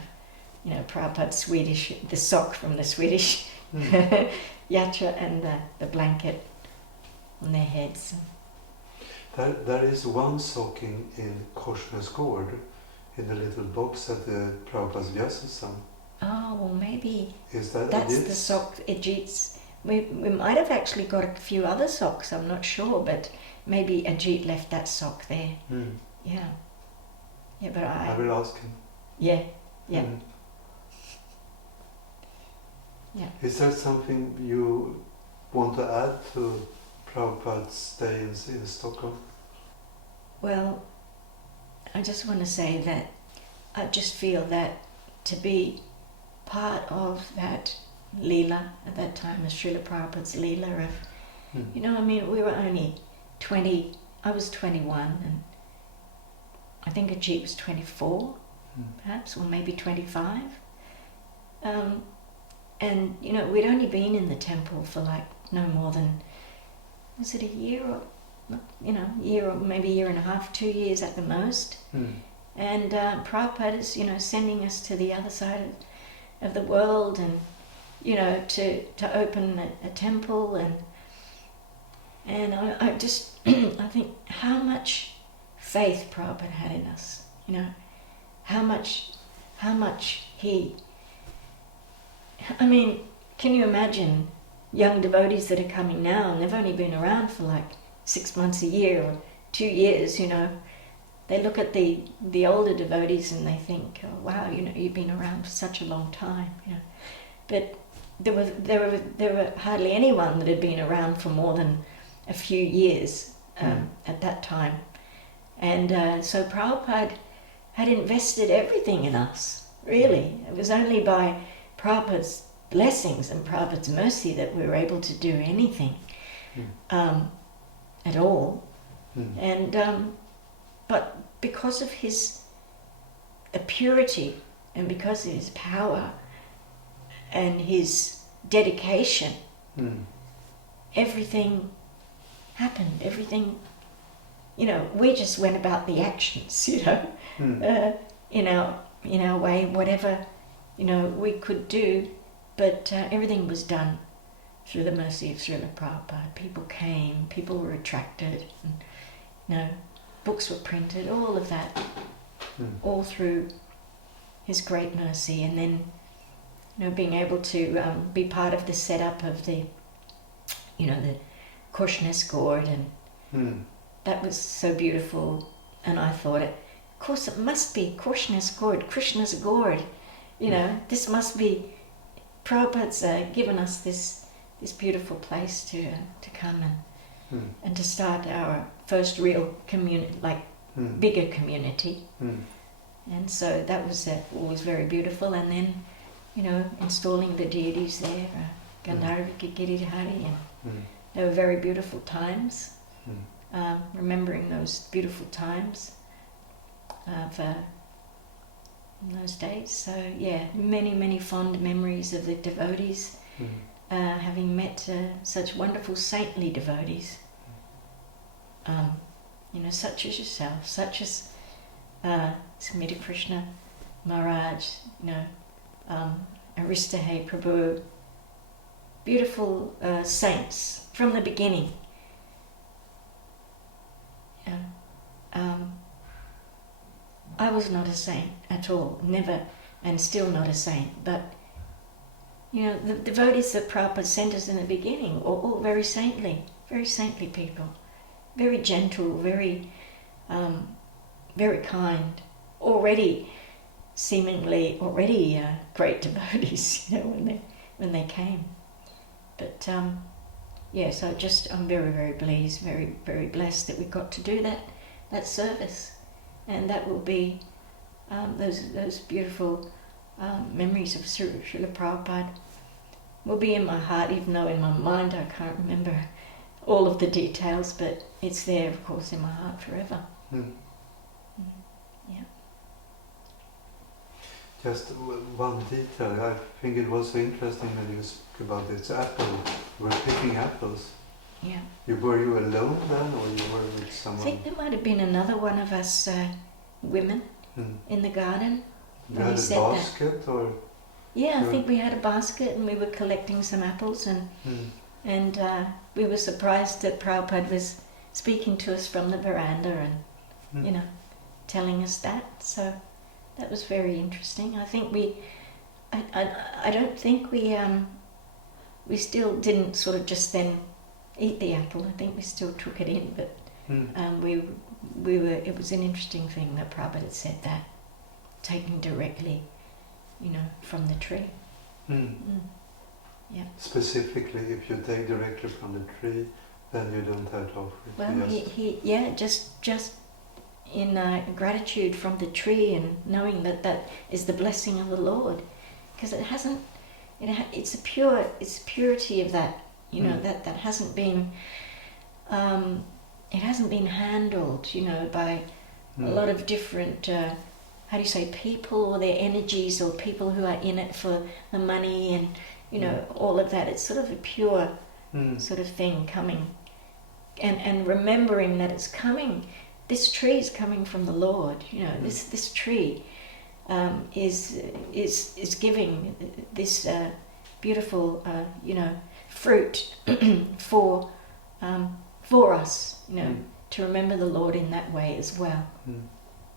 Prabhupada's Swedish, the sock from the Swedish yatra, and the blanket on their heads. There is one sock in Krishna's Gård, in the little box at the Prabhupada's Vyasasam. Oh, well, maybe that's the sock Ajit's. We might have actually got a few other socks, I'm not sure, but maybe Ajit left that sock there. Yeah, but I will ask him. Yeah. Yeah. Is there something you want to add to Prabhupada's stay in Stockholm? Well, I just want to say that I just feel that to be part of that Leela at that time, the Srila Prabhupada's Leela of, you know, I mean, we were only 20, I was 21 and I think Ajit was 24, perhaps, or maybe 25. And, you know, we'd only been in the temple for like no more than, was it a year or, you know, year or maybe a year and a half, 2 years at the most. And Prabhupada is, you know, sending us to the other side of the world and, you know, to open a temple and I just, I think how much faith Prabhupada had in us, you know, how much he, I mean, can you imagine young devotees that are coming now and they've only been around for like 6 months, a year or 2 years, you know, they look at the older devotees and they think, oh, wow, you know, you've been around for such a long time, you know. But there were hardly anyone that had been around for more than a few years at that time. And so Prabhupada had invested everything in us, really. It was only by Prabhupada's blessings and Prabhupada's mercy that we were able to do anything at all. And but because of his purity and because of his power and his dedication, everything happened. Everything, you know, we just went about the actions, you know, in our way, whatever, you know, we could do, but everything was done through the mercy of Srila Prabhupada. People came, people were attracted, and, you know, books were printed, all of that, all through his great mercy. And then, you know, being able to be part of the setup of the, you know, the Krishna's Gård, and that was so beautiful. And I thought, of course, it must be Krishna's Gård. You know, this must be Prabhupada's given us this beautiful place to come and to start our first real community, like bigger community. And so that was always very beautiful. And then, you know, installing the deities there, Gandharva Giridhari, and they were very beautiful times. Remembering those beautiful times of in those days. So yeah, many fond memories of the devotees, having met such wonderful saintly devotees, you know, such as yourself, such as Samita Krishna Maharaj, you know, Aristahe Prabhu, beautiful saints from the beginning. I was not a saint at all, never, and still not a saint, but, you know, the devotees that Prabhupada sent us in the beginning were all very saintly people, very gentle, very kind, seemingly already great devotees, you know, when they came. But yeah, so I'm very pleased, very blessed that we got to do that service. And that will be those beautiful memories of Srila Prabhupada will be in my heart, even though in my mind I can't remember all of the details, but it's there, of course, in my heart forever. Yeah. Just one detail, I think it was so interesting when you spoke about this apple. You were picking apples. Yeah. Were you alone then, or you were with someone? I think there might have been another one of us women in the garden. You had a basket, or? Yeah, I think we had a basket and we were collecting some apples, and we were surprised that Prabhupada was speaking to us from the veranda and, you know, telling us that. So that was very interesting. I think I don't think we still didn't sort of just then eat the apple. I think we still took it in, but we were. It was an interesting thing that Prabhupada had said that, taking directly, you know, from the tree. Yeah. Specifically, if you take directly from the tree, then you don't have to offer it. Well, just in gratitude from the tree and knowing that that is the blessing of the Lord, because it's a purity of that, that hasn't been, it hasn't been handled, by a lot of different, people or their energies or people who are in it for the money and, all of that. It's sort of a pure sort of thing coming. And remembering that it's coming, this tree is coming from the Lord. This tree is giving this beautiful fruit for us. To remember the Lord in that way as well.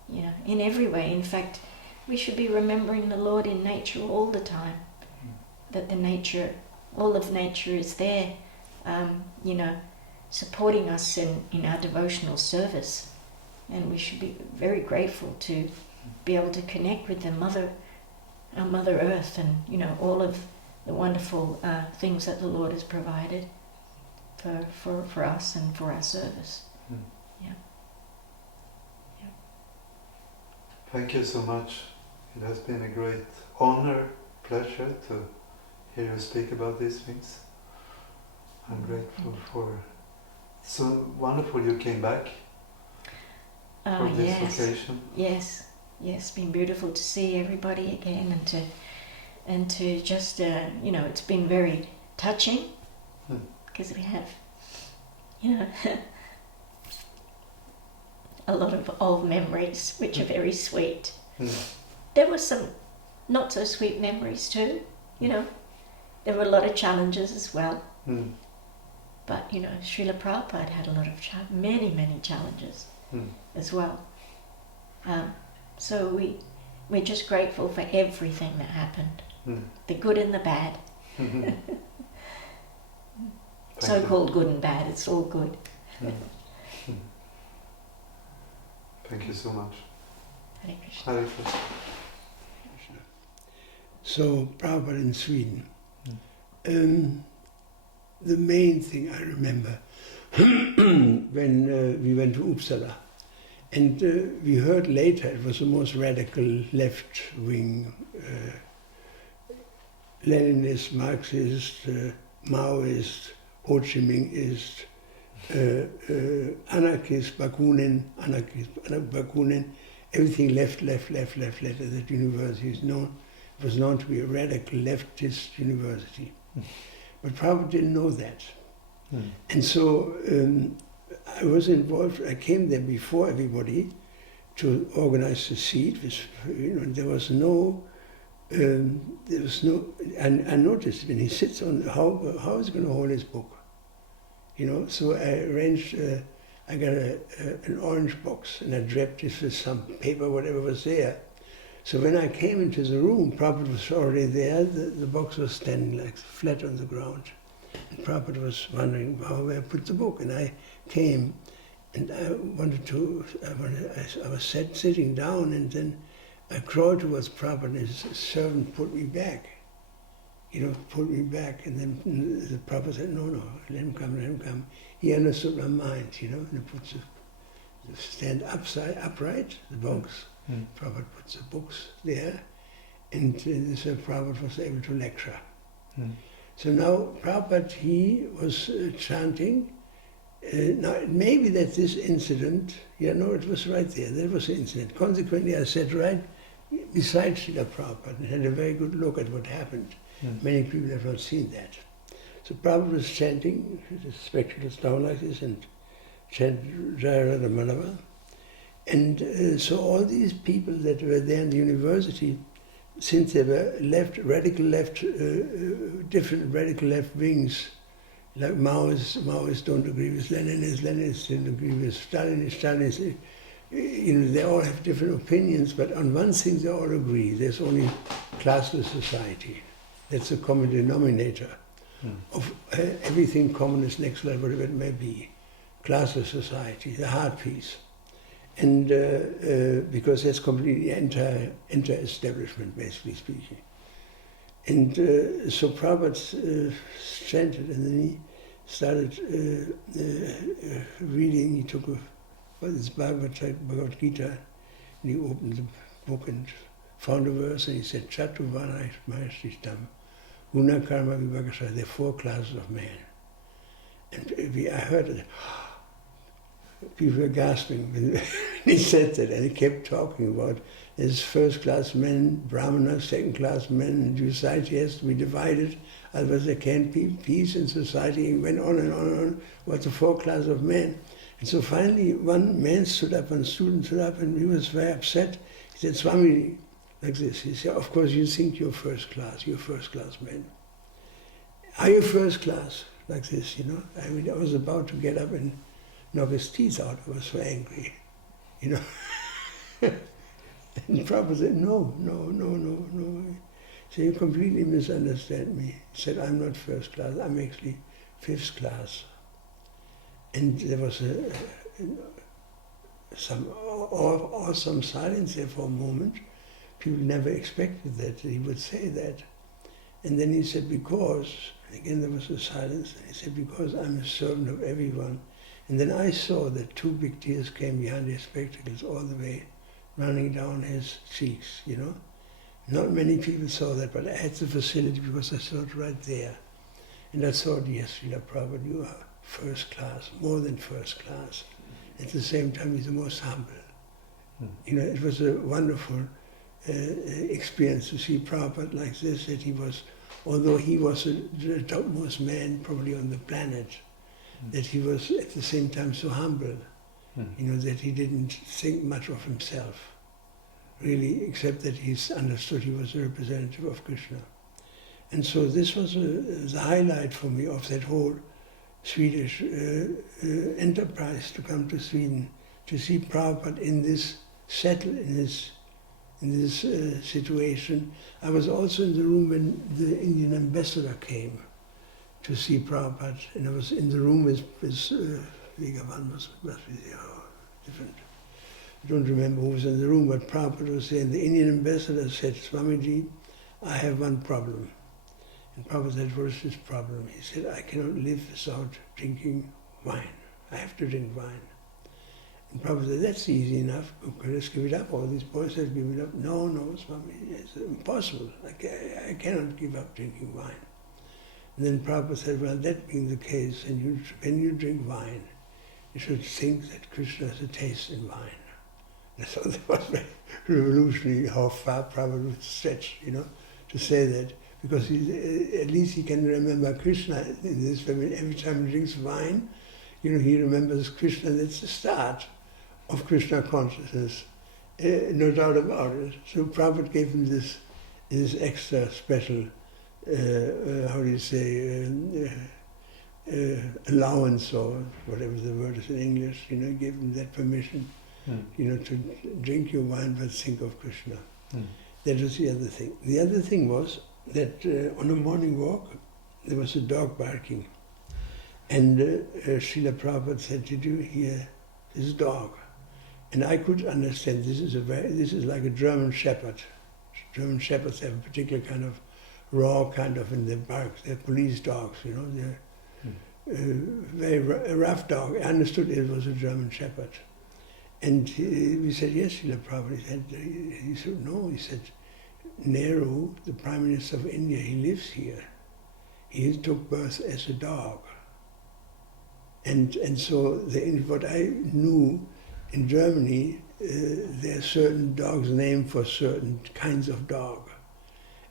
In every way. In fact, we should be remembering the Lord in nature all the time. That all of nature is there. Supporting us in our devotional service, and we should be very grateful to be able to connect with our Mother Earth, and all of the wonderful things that the Lord has provided for us and for our service. Thank you so much. It has been a great honor, pleasure to hear you speak about these things. I'm grateful for. So wonderful you came back for this occasion. Yes, it's been beautiful to see everybody again and to just it's been very touching because we have a lot of old memories which are very sweet. There were some not so sweet memories too. There were a lot of challenges as well. But Srila Prabhupada had a lot of many challenges as well. So we're just grateful for everything that happened, the good and the bad. So-called good and bad, it's all good. Thank you so much. Hare Krishna. Hare Krishna. So Prabhupada in Sweden. The main thing I remember when we went to Uppsala, and we heard later it was the most radical left-wing Leninist, Marxist, Maoist, Ho Chi Minhist, anarchist, Bakunin, everything left at that university was known to be a radical leftist university. But Prabhupada didn't know that. And so I was involved, I came there before everybody to organize the seat. There was no, I noticed when he sits on, how is he going to hold his book? So I arranged, I got an orange box and I draped it with some paper, whatever was there. So when I came into the room, Prabhupada was already there, the box was standing like flat on the ground. And Prabhupada was wondering where I put the book. And I came and I was sitting down, and then I crawled towards Prabhupada, and his servant pulled me back. Pulled me back, and then the Prabhupada said, no, let him come. He understood my mind, and he puts the stand upright, the box. Prabhupada puts the books there, and this Prabhupada was able to lecture. So now Prabhupada, he was chanting. Now maybe that this incident, it was right there. That was the incident. Consequently, I sat right beside Srila Prabhupada and had a very good look at what happened. Many people have not seen that. So Prabhupada was chanting, the spectacles down like this, and chanted Jaya Radha Madhava. And so all these people that were there in the university, since they were different radical left wings, like Maoists don't agree with Leninists don't agree with Stalinists, they all have different opinions, but on one thing they all agree: there's only classless society. That's the common denominator of everything communist, next level, whatever it may be. Classless society, the hard piece. And because that's completely anti-establishment, basically speaking. And so Prabhupada chanted, and then he started reading. He took this Bhagavad Gita, and he opened the book and found a verse, and he said, Chatuvana Mahashishtam, Guna Karma Vibhagasa, there are 4 classes of man. And I heard it. People were gasping when he said that, and he kept talking about there's first-class men, brahmana, second-class men, and society has to be divided, otherwise there can't be peace in society. And went on and on and on about the 4 classes of men. And so finally one man stood up, and a student stood up, and he was very upset. He said, Swami, like this, he said, of course you think you're first-class men. Are you first class? Like this, you know? I mean, I was about to get up and knock his teeth out. I was so angry, you know. And Prabhupada said, no. So you completely misunderstand me. He said, I'm not first class, I'm actually 5th class. And there was some awesome silence there for a moment. People never expected that he would say that. And then he said, because, and again there was a silence, and he said, because I'm a servant of everyone. And then I saw that 2 big tears came behind his spectacles all the way, running down his cheeks, you know. Not many people saw that, but I had the facility because I saw it right there. And I thought, yes, Srila Prabhupada, you are first class, more than first class. At the same time, he's the most humble. You know, it was a wonderful experience to see Prabhupada like this, that he was, although he was the topmost man probably on the planet, that he was at the same time so humble, you know, that he didn't think much of himself, really, except that he understood he was a representative of Krishna. And so this was the highlight for me of that whole Swedish enterprise to come to Sweden, to see Prabhupada in this situation. I was also in the room when the Indian ambassador came to see Prabhupada, and I was in the room with Vegavan must be different. I don't remember who was in the room, but Prabhupada was there, and the Indian ambassador said, Swamiji, I have one problem. And Prabhupada said, what is this problem? He said, I cannot live without drinking wine. I have to drink wine. And Prabhupada said, that's easy enough. Okay, let's give it up. All these boys have given it up. No, Swami, it's impossible. I cannot give up drinking wine. And then Prabhupada said, well, that being the case, and when you drink wine, you should think that Krishna has a taste in wine. And I thought that was very revolutionary, how far Prabhupada would stretch, you know, to say that. Because at least he can remember Krishna in this way. Every time he drinks wine, you know, he remembers Krishna. That's the start of Krishna consciousness, no doubt about it. So Prabhupada gave him this extra special, allowance, or whatever the word is in English. You know, gave him that permission, you know, to drink your wine but think of Krishna. That was the other thing. The other thing was that on a morning walk, there was a dog barking. And Srila Prabhupada said, did you hear this dog? And I could understand, this is like a German shepherd. German shepherds have a particular kind of raw kind of in their bark. They're police dogs, you know, they're a rough dog. I understood it was a German shepherd. And we said, yes, Srila Prabhupada. He said, no, he said, Nehru, the Prime Minister of India, he lives here. He took birth as a dog. And so what I knew, in Germany, there are certain dogs named for certain kinds of dog.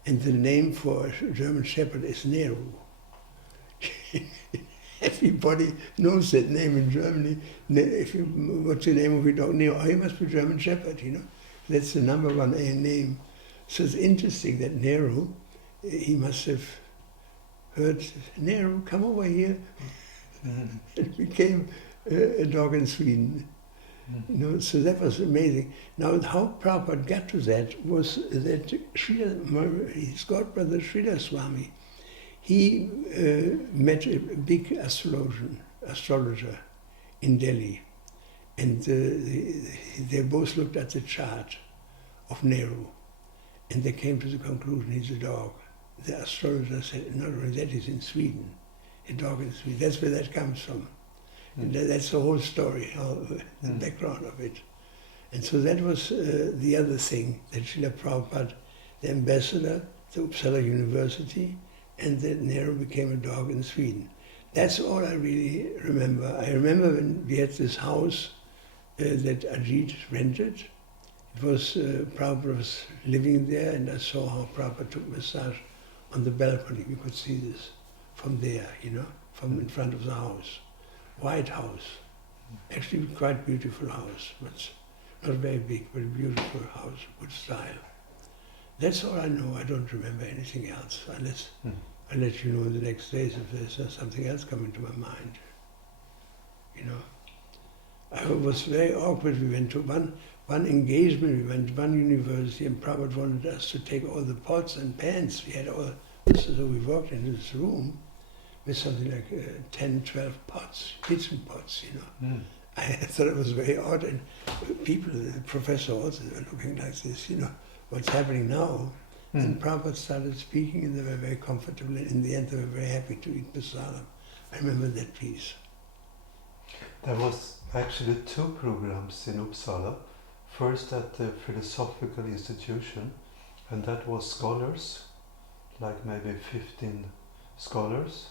And the name for a German Shepherd is Nehru. Everybody knows that name in Germany. What's the name of your dog? Nehru. Oh, he must be German Shepherd, you know. That's the number 1 name. So it's interesting that Nehru, he must have heard, Nehru, come over here. It became a dog in Sweden. You know, so that was amazing. Now, how Prabhupada got to that was that his godbrother Srila Swami, he met a big astrologer in Delhi, and they both looked at the chart of Nehru, and they came to the conclusion he's a dog. the astrologer said, not only that is in Sweden, a dog in Sweden. That's where that comes from. And that's the whole story, the background of it. And so that was the other thing, that Srila Prabhupada, the ambassador to Uppsala University, and that Nero became a dog in Sweden. That's all I really remember. I remember when we had this house that Ajit rented. It was, Prabhupada was living there, and I saw how Prabhupada took massage on the balcony. We could see this from there, from in front of the house. White house. Actually quite beautiful house, but not very big, but a beautiful house, good style. That's all I know. I don't remember anything else, unless I'll let you know in the next days if there's something else coming to my mind. I was very awkward. We went to one engagement, we went to one university, and Prabhupada wanted us to take all the pots and pans. We had all, so we walked into this room with something like 10, 12 pots, kitchen pots, I thought it was very odd, and people, the professor also, were looking like this, what's happening now? And Prabhupada started speaking, and they were very comfortable, and in the end they were very happy to eat prasadam. I remember that piece. There was actually 2 programs in Uppsala. First at the Philosophical Institution, and that was scholars, like maybe 15 scholars.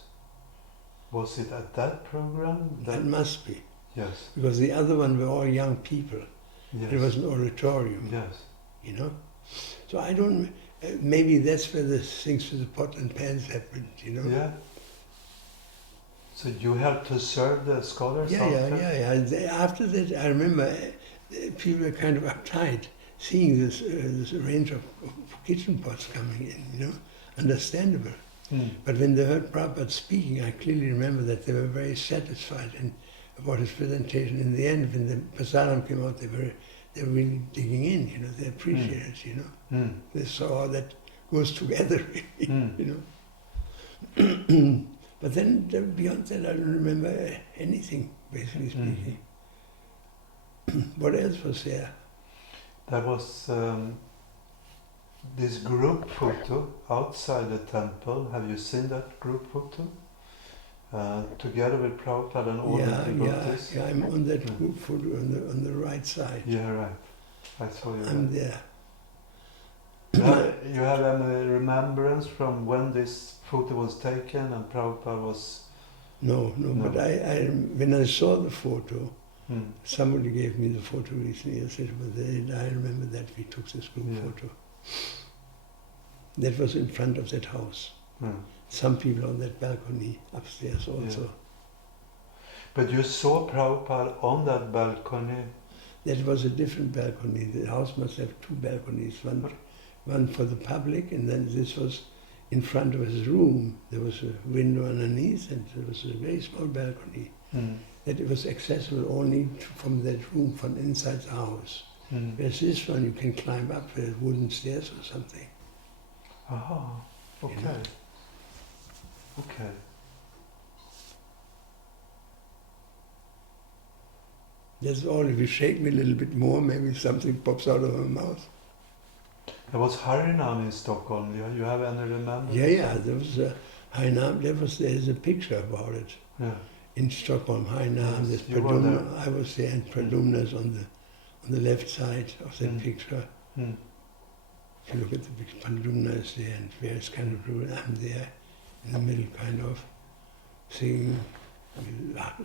Was it at that program? That must be. Yes. Because the other one were all young people. Yes. It was an auditorium. Yes. So I don't, maybe that's where the things with the pot and pans happened, Yeah. So you helped to serve the scholars? Yeah. After that, I remember people were kind of uptight seeing this range of kitchen pots coming in, understandable. But when they heard Prabhupada speaking, I clearly remember that they were very satisfied about his presentation. In the end, when the prasadam came out, they were really digging in, they appreciated it, They saw how that goes together, But then beyond that, I don't remember anything, basically speaking. What else was there? There was this group photo outside the temple. Have you seen that group photo? Together with Prabhupada and all the devotees? Yeah, I'm on that group photo on the right side. Yeah, right. I saw you. I'm there. You have any remembrance from when this photo was taken and Prabhupada was... No, but when I saw the photo, somebody gave me the photo recently. I said, I remember that we took this group photo. That was in front of that house. Some people on that balcony upstairs also. Yeah. But you saw Prabhupada on that balcony? That was a different balcony. The house must have 2 balconies, one for the public, and then this was in front of his room. There was a window underneath, and there was a very small balcony. That it was accessible only from that room, from inside the house. Whereas this one, you can climb up with wooden stairs or something. Ah, okay. Okay. That's all. If you shake me a little bit more, maybe something pops out of my mouth. There was Harinam in Stockholm. You have any remembrance? Yeah. There was a Harinam. There's a picture about it. Yeah. In Stockholm, Harinam. Yes, There's Pradumna. I was there, and Pradumna is on the left side of that picture. If you look at the picture, Pradumna is there, and various kind of rules. I'm there in the middle, kind of seeing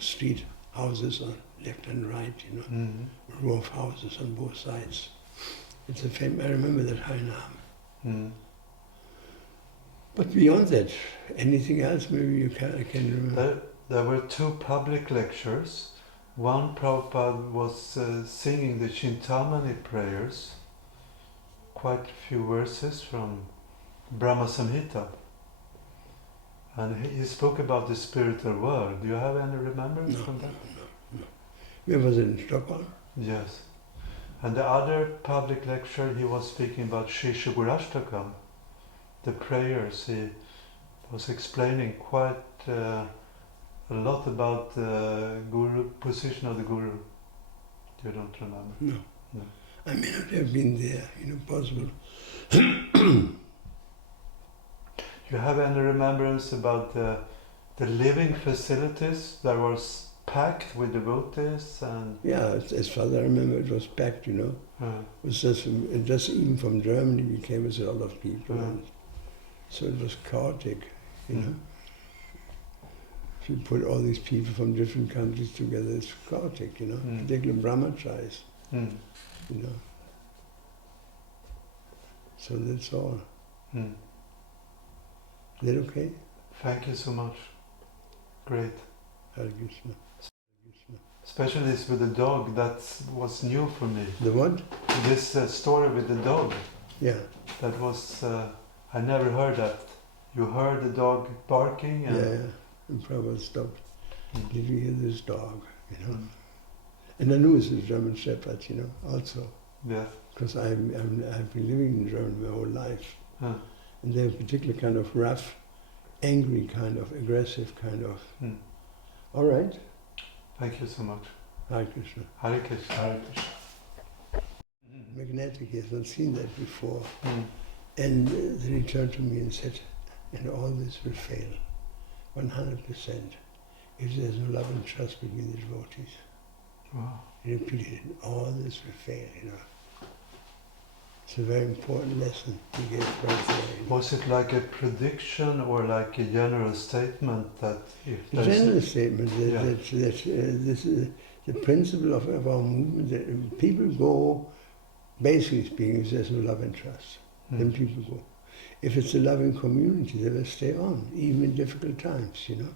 street houses on left and right, a row of houses on both sides. It's a famous. I remember that Harinam. But beyond that, anything else? Maybe I can remember. There were 2 public lectures. One, Prabhupada was singing the Chintamani prayers, quite a few verses from Brahma Samhita. And he spoke about the spiritual world. Do you have any remembrance from that? No. Where was it, in Stockholm? Yes. And the other public lecture, he was speaking about Shri Shugurashtakam, the prayers. He was explaining quite a lot about the Guru, position of the Guru. You don't remember? No. I may not have been there, possible. you have any remembrance about the living facilities that was packed with devotees and? Yeah, as far as I remember, it was packed, you know. It was just even from Germany we came with a lot of people. And so it was chaotic, you know. If you put all these people from different countries together, it's chaotic, you know, particularly brahmacharis, you know. So that's all. Is that okay? Thank you so much. Great. Hare Krishna. Especially this with the dog, that was new for me. The what? This story with the dog. Yeah. That was, I never heard that. You heard the dog barking? And Yeah. And Prabhupada stopped. Did you hear this dog? You know. And I knew it's a German Shepherd, you know, also. Yeah. Because I've been living in Germany my whole life. And they're a particular kind of rough, angry kind of, aggressive kind of. All right. Thank you so much. Hare Krishna. Hare Krishna. Hare Krishna. Magnetic, he has not seen that before. And then he turned to me and said, and all this will fail, 100%, if there's no love and trust between the devotees. Wow. He repeated it, all this will fail, you know. It's a very important lesson he gave right there. You know. Was it like a prediction or like a general statement that if The there's general statement that this is the principle of our movement, that people go, basically speaking, if there's no love and trust, then people go. If it's a loving community, they will stay on, even in difficult times, you know.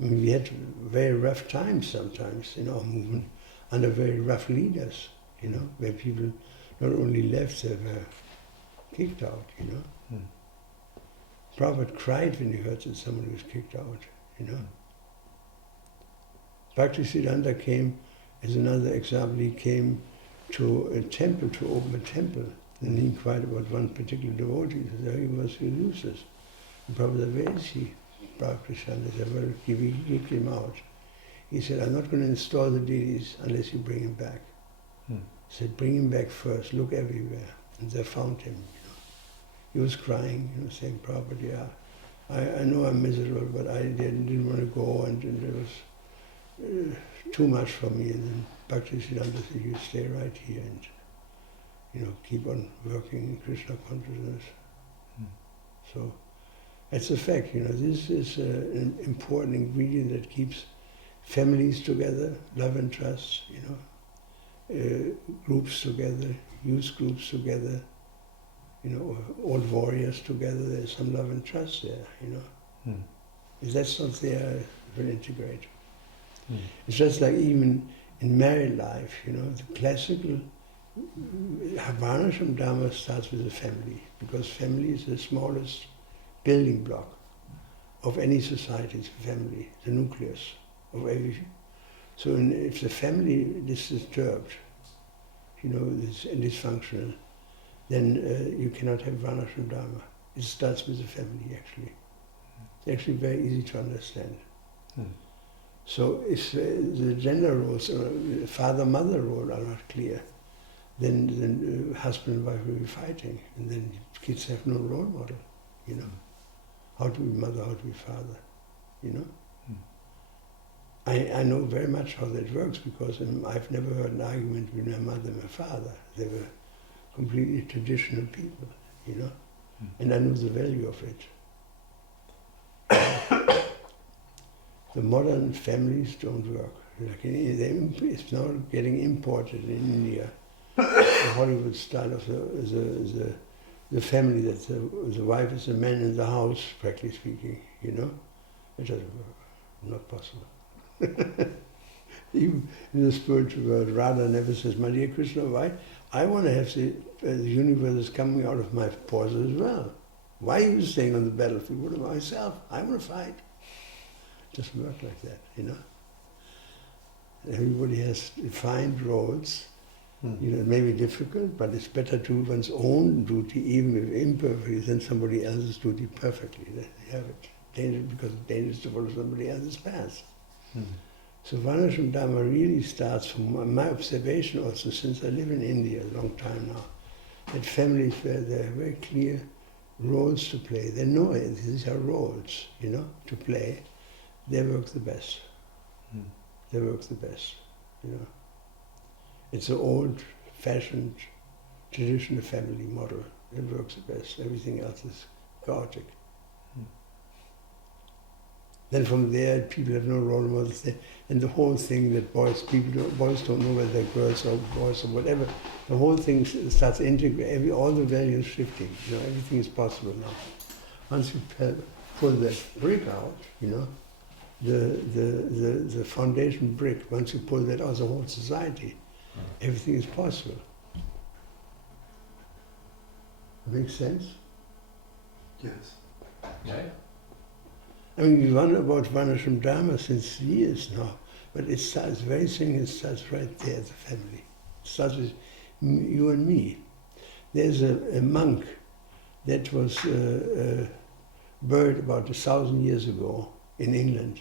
I mean, we had very rough times sometimes in our movement, under very rough leaders, you know, where people not only left, they were kicked out, you know. Prabhupada cried when he heard that somebody was kicked out, you know. Bhaktisiddhanta came, as another example, he came to a temple, to open a temple, and he inquired about one particular devotee. He said, he was useless. And Prabhupada said, where is he? Bhaktisiddhanta said, well, he kicked him out. He said, I'm not going to install the deities unless you bring him back. He said, bring him back first, look everywhere. And they found him, you know. He was crying, you know, saying, Prabhupada, yeah, I know I'm miserable, but I didn't want to go, and it was too much for me. And then Bhaktisiddhanta said, you stay right here and, you know, keep on working in Krishna consciousness. So it's a fact, you know, this is an important ingredient that keeps families together, love and trust, you know. Groups together, youth groups together, you know, old warriors together, there's some love and trust there, you know. If that's not there, it will integrate. It's just like even in married life, you know, the classical Varnashram Dharma starts with the family, because family is the smallest building block of any society, it's family, the nucleus of everything. So if the family is disturbed, you know, is dysfunctional, then you cannot have Varnashram Dharma. It starts with the family, actually. It's actually very easy to understand. So if the gender roles, father-mother role are not clear, then husband and wife will be fighting, and then kids have no role model, you know. How to be mother, how to be father, you know. I know very much how that works, because I've never heard an argument between my mother and my father. They were completely traditional people, you know, and I knew the value of it. The modern families don't work. Like it's now getting imported in India. The Hollywood style of the family, that the wife is the man in the house, practically speaking, you know. It doesn't work. Not possible. Even in the spiritual world, Radha never says, my dear Krishna, why? I want to have the universe coming out of my pores as well. Why are you staying on the battlefield? What about myself? I want to fight. It doesn't work like that, you know. Everybody has defined roles. You know, it may be difficult, but it's better to do one's own duty, even if imperfectly, than somebody else's duty perfectly. Then you have it. Dangerous, because it's dangerous to follow somebody else's path. So Varnashram Dharma really starts from my observation also, since I live in India a long time now, that families where there are very clear roles to play. They know it. These are roles, to play. They work the best. They work the best, It's an old-fashioned, traditional family model. It works the best. Everything else is chaotic. Then from there, people have no role models. And the whole thing that boys don't know whether they're girls or boys or whatever. The whole thing starts integrating. All the values shifting. Everything is possible now. Once you pull that brick out, the foundation brick. Once you pull that out, the whole society, everything is possible. Makes sense? Yes. Yeah. I mean, we wonder about Varnashram Dharma since years now, but it starts, very thing, it starts right there, the family. It starts with you and me. There's a monk that was buried about 1,000 years ago in England,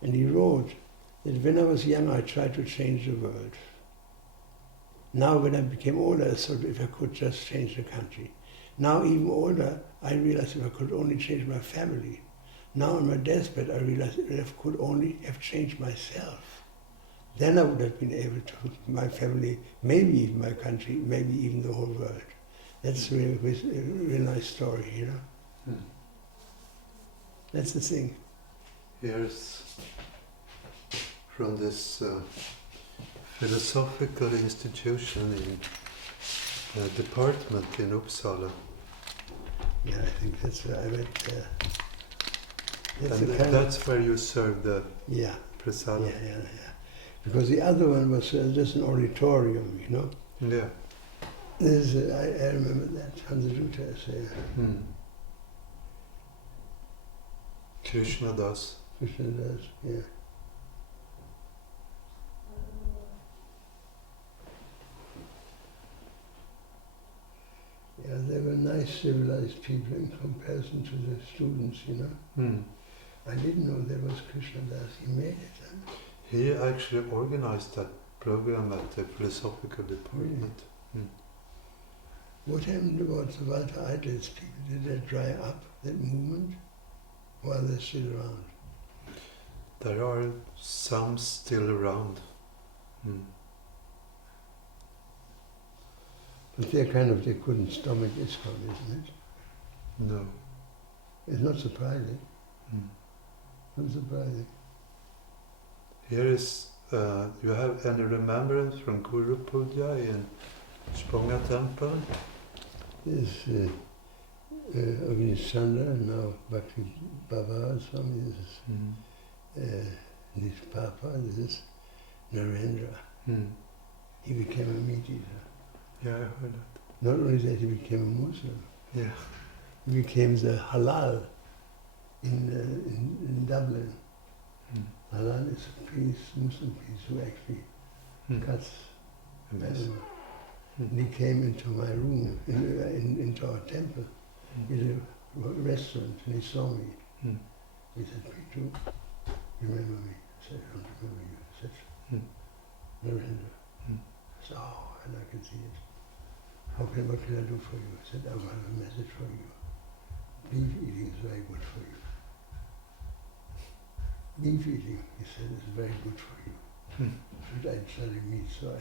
and he wrote that when I was young, I tried to change the world. Now, when I became older, I thought if I could just change the country. Now, even older, I realized if I could only change my family. Now on my deathbed, I realized if I could only have changed myself, then I would have been able to, my family, maybe even my country, maybe even the whole world. That's really a real nice story, That's the thing. Here's from this philosophical institution in department in Uppsala. Yeah, I think that's where I went there. That's where you serve the Yeah. prasada. Yeah. Because the other one was just an auditorium, Yeah. I remember that, Hansaruta is there. Krishna Das. Krishna does, yeah. Yeah, they were nice, civilized people in comparison to the students, I didn't know there was Krishna Das. He made it, huh? He actually organized that program at the philosophical department. What happened about the Walter Eidlitz people? Did they dry up, that movement? Or are they still around? There are some still around. But they couldn't stomach ISKCON, isn't it? No. It's not surprising. Not surprising. Here is, you have any remembrance from Guru Puja in Spånga temple? There's Agni Chandra, now Bhakti Baba Swami, this is this Papa, this is Narendra. He became a meat eater. Yeah, I heard that. Not only that, he became a Muslim. Yeah. He became the halal in Dublin. Halal is a priest, Muslim priest, who actually cuts animals. And he came into my room, into our temple, in a restaurant, and he saw me. He said, Prithu, you remember me? I said, I don't remember you. He said, Narendra. I said, oh, and I can see it. What can I do for you? I said, I have a message for you. Beef eating is very good for you. Beef eating, he said, is very good for you. But I studied meat, so I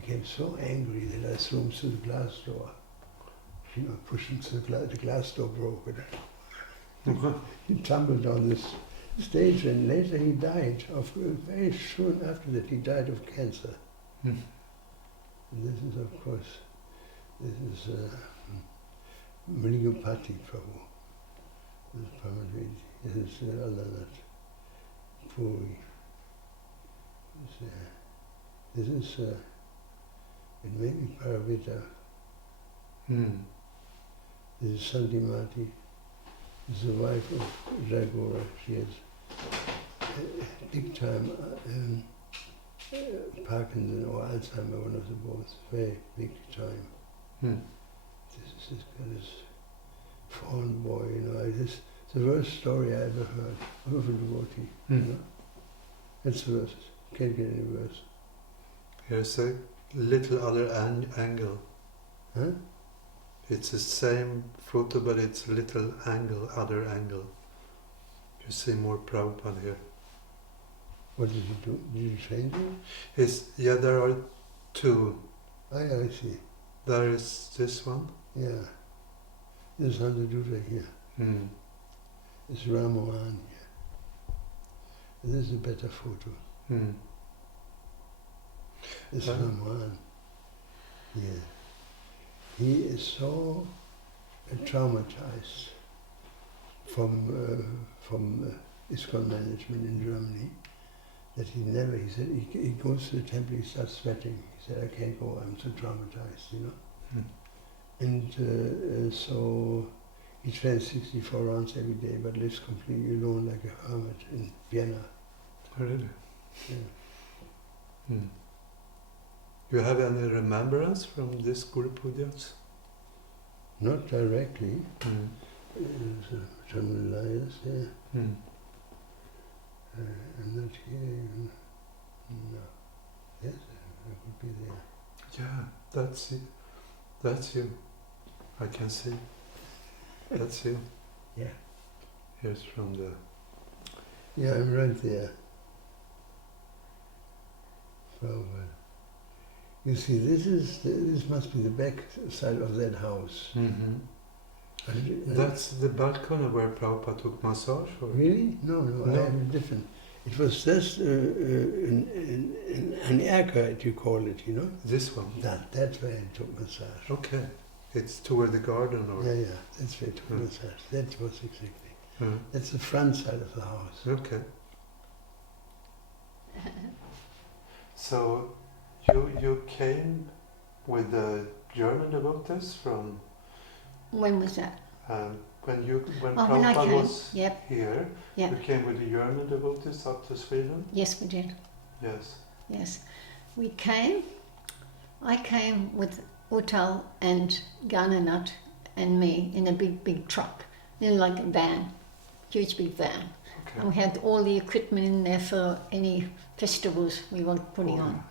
became so angry that I threw him through the glass door. Pushed him through the glass door broke. He tumbled down this stage, and later he died. Very soon after that, he died of cancer. And this is, of course, this is Mrigupati Prabhu. This is Paramahiti. This is Alanat Puri. This is, it may be Paravita. This is Santimati. This is the wife of Jagora. She has big time Parkinson or Alzheimer, one of the both, very big time. This is this fawn boy, this is the worst story I ever heard of a devotee. It's the worst. Can't get any worse. Here's a little other angle. Huh? It's the same photo, but it's a little angle, other angle. You see more Prabhupada here. What did you do? Did you change it? There are two. I see. There is this one. Yeah. There's Duta here. Mm. It's Ramohan here. This is a better photo. Mm. It's Ramohan. Yeah. He is so traumatized from ISKCON management in Germany that he said, he goes to the temple, he starts sweating. He said, I can't go, I'm so traumatized, you know. Mm. And so he trains 64 rounds every day, but lives completely alone like a hermit in Vienna. Oh, really? Yeah. Mm. You have any remembrance from this Guru Pujas? Not directly. Mm. Some liars, yeah. Mm. I'm not here. No. Yes, I would be there. Yeah, that's it. That's you. I can see. That's you. Yeah. Here's from the... Yeah, I'm right there. So, you see, this must be the back side of that house. Mm-hmm. That's the balcony where Prabhupada took massage? Or? Really? No, No. I have a different. It was just an erker, you call it, you know? This one? That's where I took massage. Okay. It's toward the garden or... Yeah, that's where I took massage. That was exactly. Mm. That's the front side of the house. Okay. So, you came with the German devotees from... When was that? When when I Prabhupada came. was Yep. here, Yep. you came with the German devotees up to Sweden? Yes, we did. Yes. Yes. We came. I came with Uttal and Gananath and me in a big truck, in like a van, huge big van. Okay. And we had all the equipment in there for any festivals we were putting on.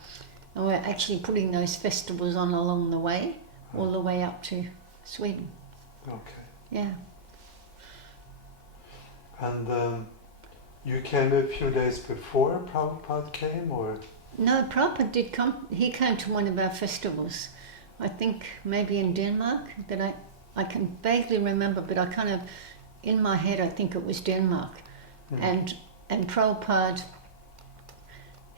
And we're actually putting those festivals on along the way, all the way up to Sweden. Okay. Yeah. And you came a few days before Prabhupada came, or? No, Prabhupada did come. He came to one of our festivals. I think maybe in Denmark, that I can vaguely remember, but I kind of, in my head, I think it was Denmark. Mm. And Prabhupada,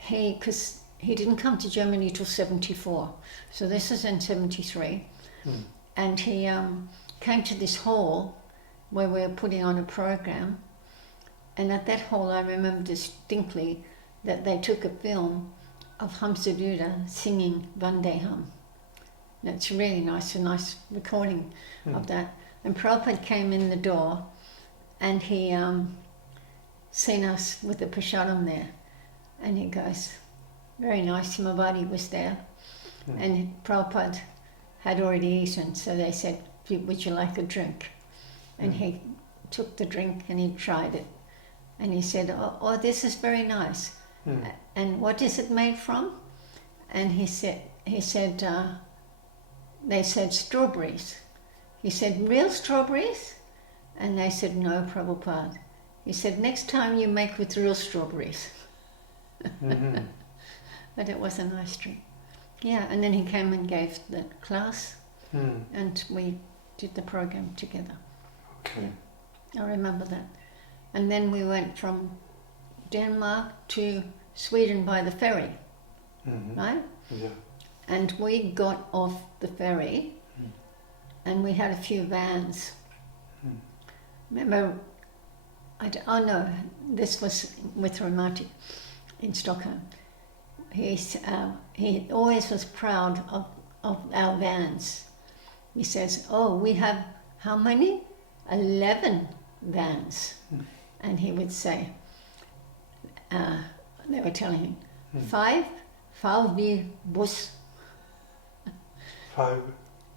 because he didn't come to Germany till 74, so this is in 73, and he came to this hall where we were putting on a program, and at that hall I remember distinctly that they took a film of Hamsaduta singing Vandeham. And it's really nice, a nice recording of that. And Prabhupada came in the door and he seen us with the prasadam there, and he goes, very nice, Himavati was there, and Prabhupada had already eaten, so they said, would you like a drink? And he took the drink and he tried it, and he said, oh, this is very nice. And what is it made from? And he said, they said strawberries. He said, real strawberries? And they said, no, Prabhupada. He said, next time you make with real strawberries. Mm-hmm. But it was a nice drink. Yeah, and then he came and gave the class, and we did the program together. Okay. Yeah, I remember that. And then we went from Denmark to Sweden by the ferry, right? Yeah. And we got off the ferry, and we had a few vans. Remember, oh no, this was with Ramati in Stockholm. He always was proud of our vans. He says, oh, we have how many? 11 vans. And he would say, they were telling him, 5 VW bus. 5.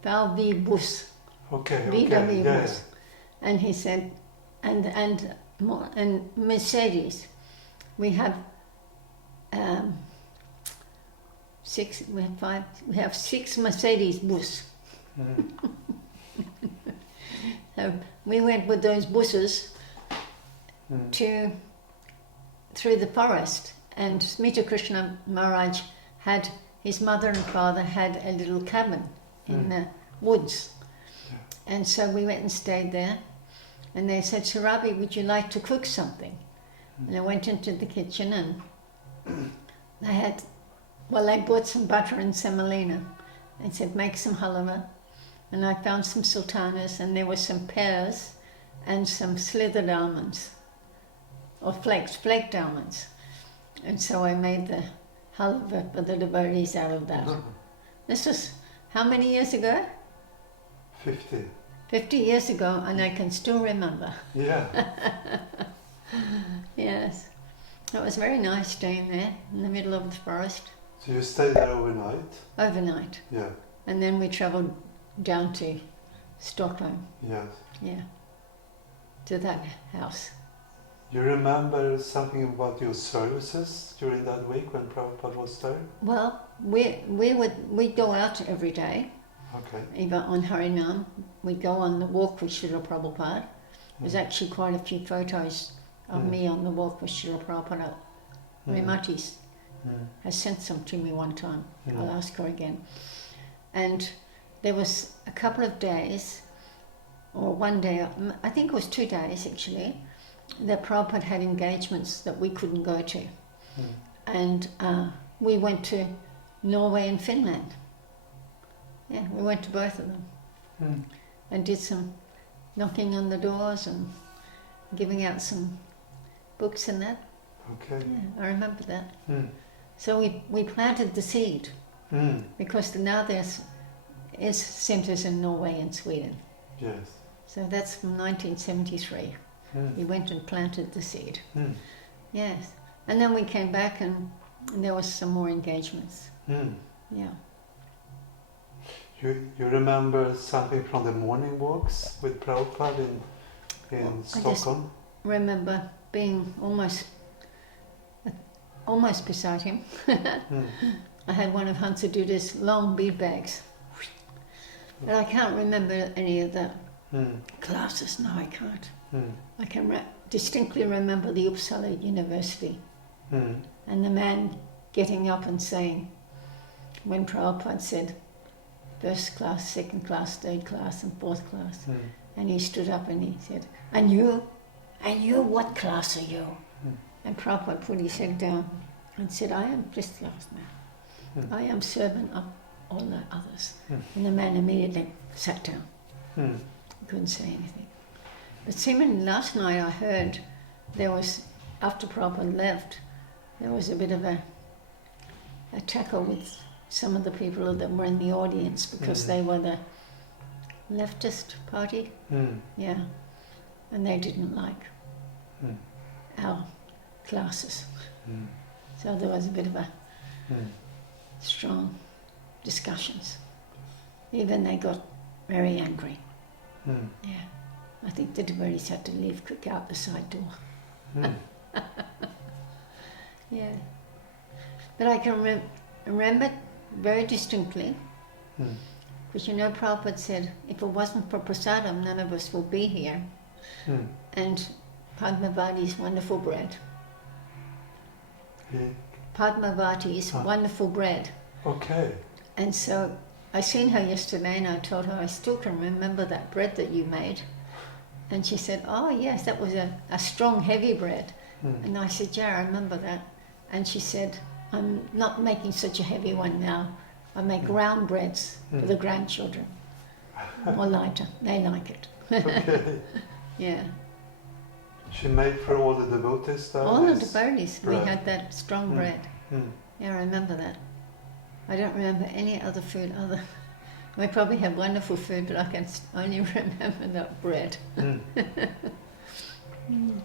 VW bus. Okay. VW Yeah. bus. And he said, and Mercedes, we have 6. We have 5. We have 6 Mercedes bus. So we went with those buses through the forest, and Smita Krishna Maharaj had, his mother and father had a little cabin in the woods. And so we went and stayed there, and they said, Surabhi, would you like to cook something? And I went into the kitchen, and they bought some butter and semolina. They said, make some halwa. And I found some sultanas, and there were some pears and some slithered almonds, or flaked almonds. And so I made the halwa for the devotees out of that. This was how many years ago? 50. 50 years ago, and I can still remember. Yeah. Yes. It was very nice staying there in the middle of the forest. So you stayed there overnight? Overnight. Yeah. And then we travelled down to Stockholm. Yes. Yeah. To that house. You remember something about your services during that week when Prabhupada was there? Well, we'd go out every day. Okay. Even on Harinam, we'd go on the walk with Srila Prabhupada. There's actually quite a few photos of me on the walk with Srila Prabhupada. Remati's has sent some to me one time. I'll ask her again. And there was a couple of days, or one day, I think it was 2 days actually, that Prabhupada had engagements that we couldn't go to. And we went to Norway and Finland. Yeah, we went to both of them and did some knocking on the doors and giving out some books and that. Okay. Yeah, I remember that. So we planted the seed because now there's centres in Norway and Sweden. Yes. So that's from 1973. We went and planted the seed. Yes. And then we came back and there was some more engagements. Yeah. You remember something from the morning walks with Prabhupada in Stockholm? I remember being almost beside him. I had one of Hansaduda's long bead bags. But I can't remember any of the classes. No, I can't. I can distinctly remember the Uppsala University and the man getting up and saying, when Prabhupada said, first class, second class, third class, and fourth class. And he stood up and he said, and you, what class are you? And Prabhupada put his head down and said, I am first class now. I am servant of all the others. And the man immediately sat down. He couldn't say anything. But seemingly last night I heard there was, after Prabhupada left, there was a bit of a tackle with some of the people that were in the audience because they were the leftist party. Yeah. And they didn't like our classes. So there was a bit of a strong discussions. Even they got very angry. Yeah. I think the devotees had to leave quick out the side door. Yeah. But I can remember very distinctly, because Prabhupada said, if it wasn't for prasadam, none of us will be here. And Padmavati's wonderful bread. Padmavati's wonderful bread. Okay. And so I seen her yesterday and I told her I still can remember that bread that you made. And she said, oh yes, that was a strong, heavy bread. And I said, yeah, I remember that. And she said, I'm not making such a heavy one now. I make round breads for the grandchildren. More lighter. They like it. Okay. Yeah. She made for all the devotees that? All the devotees. We bread. had that strong bread. Yeah, I remember that. I don't remember any other food other. We probably have wonderful food, but I can only remember that bread.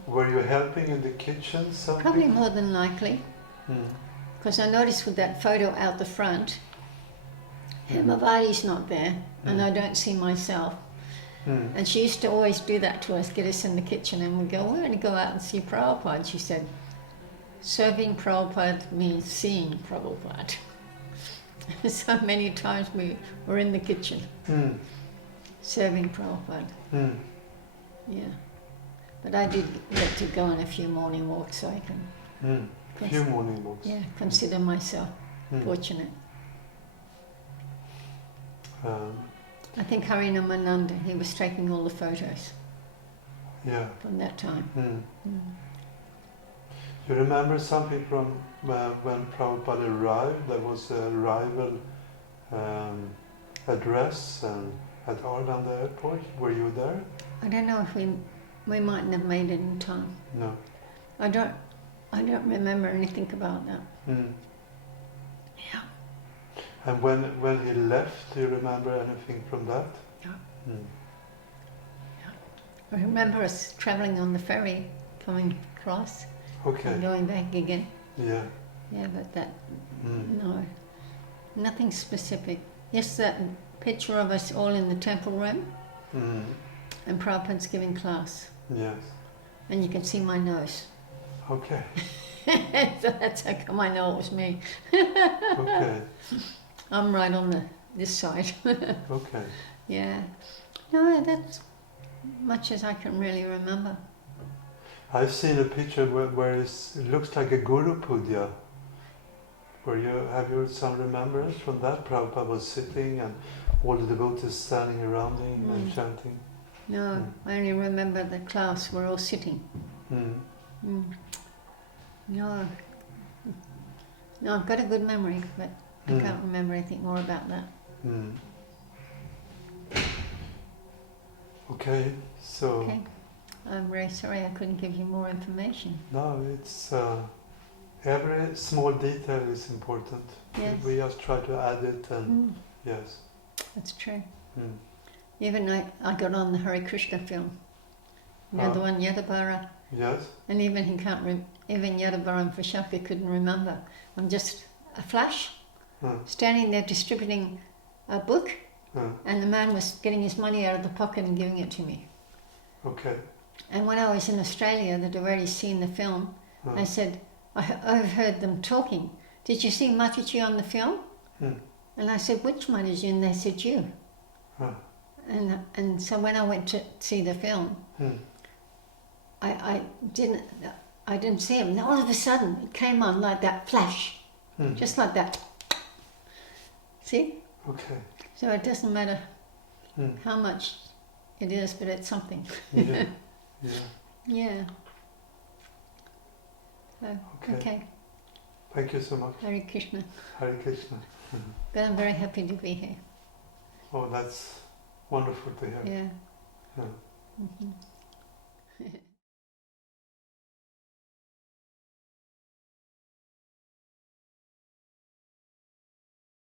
Were you helping in the kitchen? Something? Probably more than likely. Because I noticed with that photo out the front, Hemavati's not there, and I don't see myself. And she used to always do that to us, get us in the kitchen, and we'd go, we're going to go out and see Prabhupada. She said, serving Prabhupada means seeing Prabhupada. So many times we were in the kitchen. serving Prabhupada. Mm. Yeah. But I did get to go on a few morning walks, so I can A few morning walks. consider myself fortunate. I think Harinamananda, he was taking all the photos from that time. You remember something from when Prabhupada arrived? There was a arrival address at Arlanda Airport. Were you there? I don't know if we mightn't have made it in time. No. I don't remember anything about that. Yeah. And when he left, do you remember anything from that? Yeah. I remember us travelling on the ferry, coming across and going back again. Yeah. Yeah, but that, no, nothing specific. Just that picture of us all in the temple room and Prabhupada's giving class. Yes. And you can see my nose. Okay. So that's how come I know it was me. Okay. I'm right on this side. Okay. Yeah. No, that's much as I can really remember. I've seen a picture where it looks like a Guru Puja. Have you some remembrance from that? Prabhupada was sitting and all the devotees standing around him and chanting. No, I only remember the class, we're all sitting. No, I've got a good memory, but I can't remember anything more about that. Okay, so... Okay. I'm very sorry I couldn't give you more information. No, it's... every small detail is important. Yes. We just try to add it and... Yes. That's true. Even I got on the Hare Krishna film. You know the one Yadabara? Yes. And even he can't even Yadabara and Vishaka couldn't remember. I'm just a flash, standing there distributing a book, and the man was getting his money out of the pocket and giving it to me. Okay. And when I was in Australia, they'd already seen the film. I said, I overheard them talking. Did you see Mataji on the film? And I said, which Mataji? And they said, you. And so when I went to see the film, I didn't see him. And all of a sudden, it came on like that flash, just like that. See? Okay. So it doesn't matter how much it is, but it's something. Yeah. Yeah. Yeah. So, okay. Thank you so much. Hare Krishna. Hare Krishna. But I'm very happy to be here. Oh, that's wonderful to hear. Yeah. Yeah.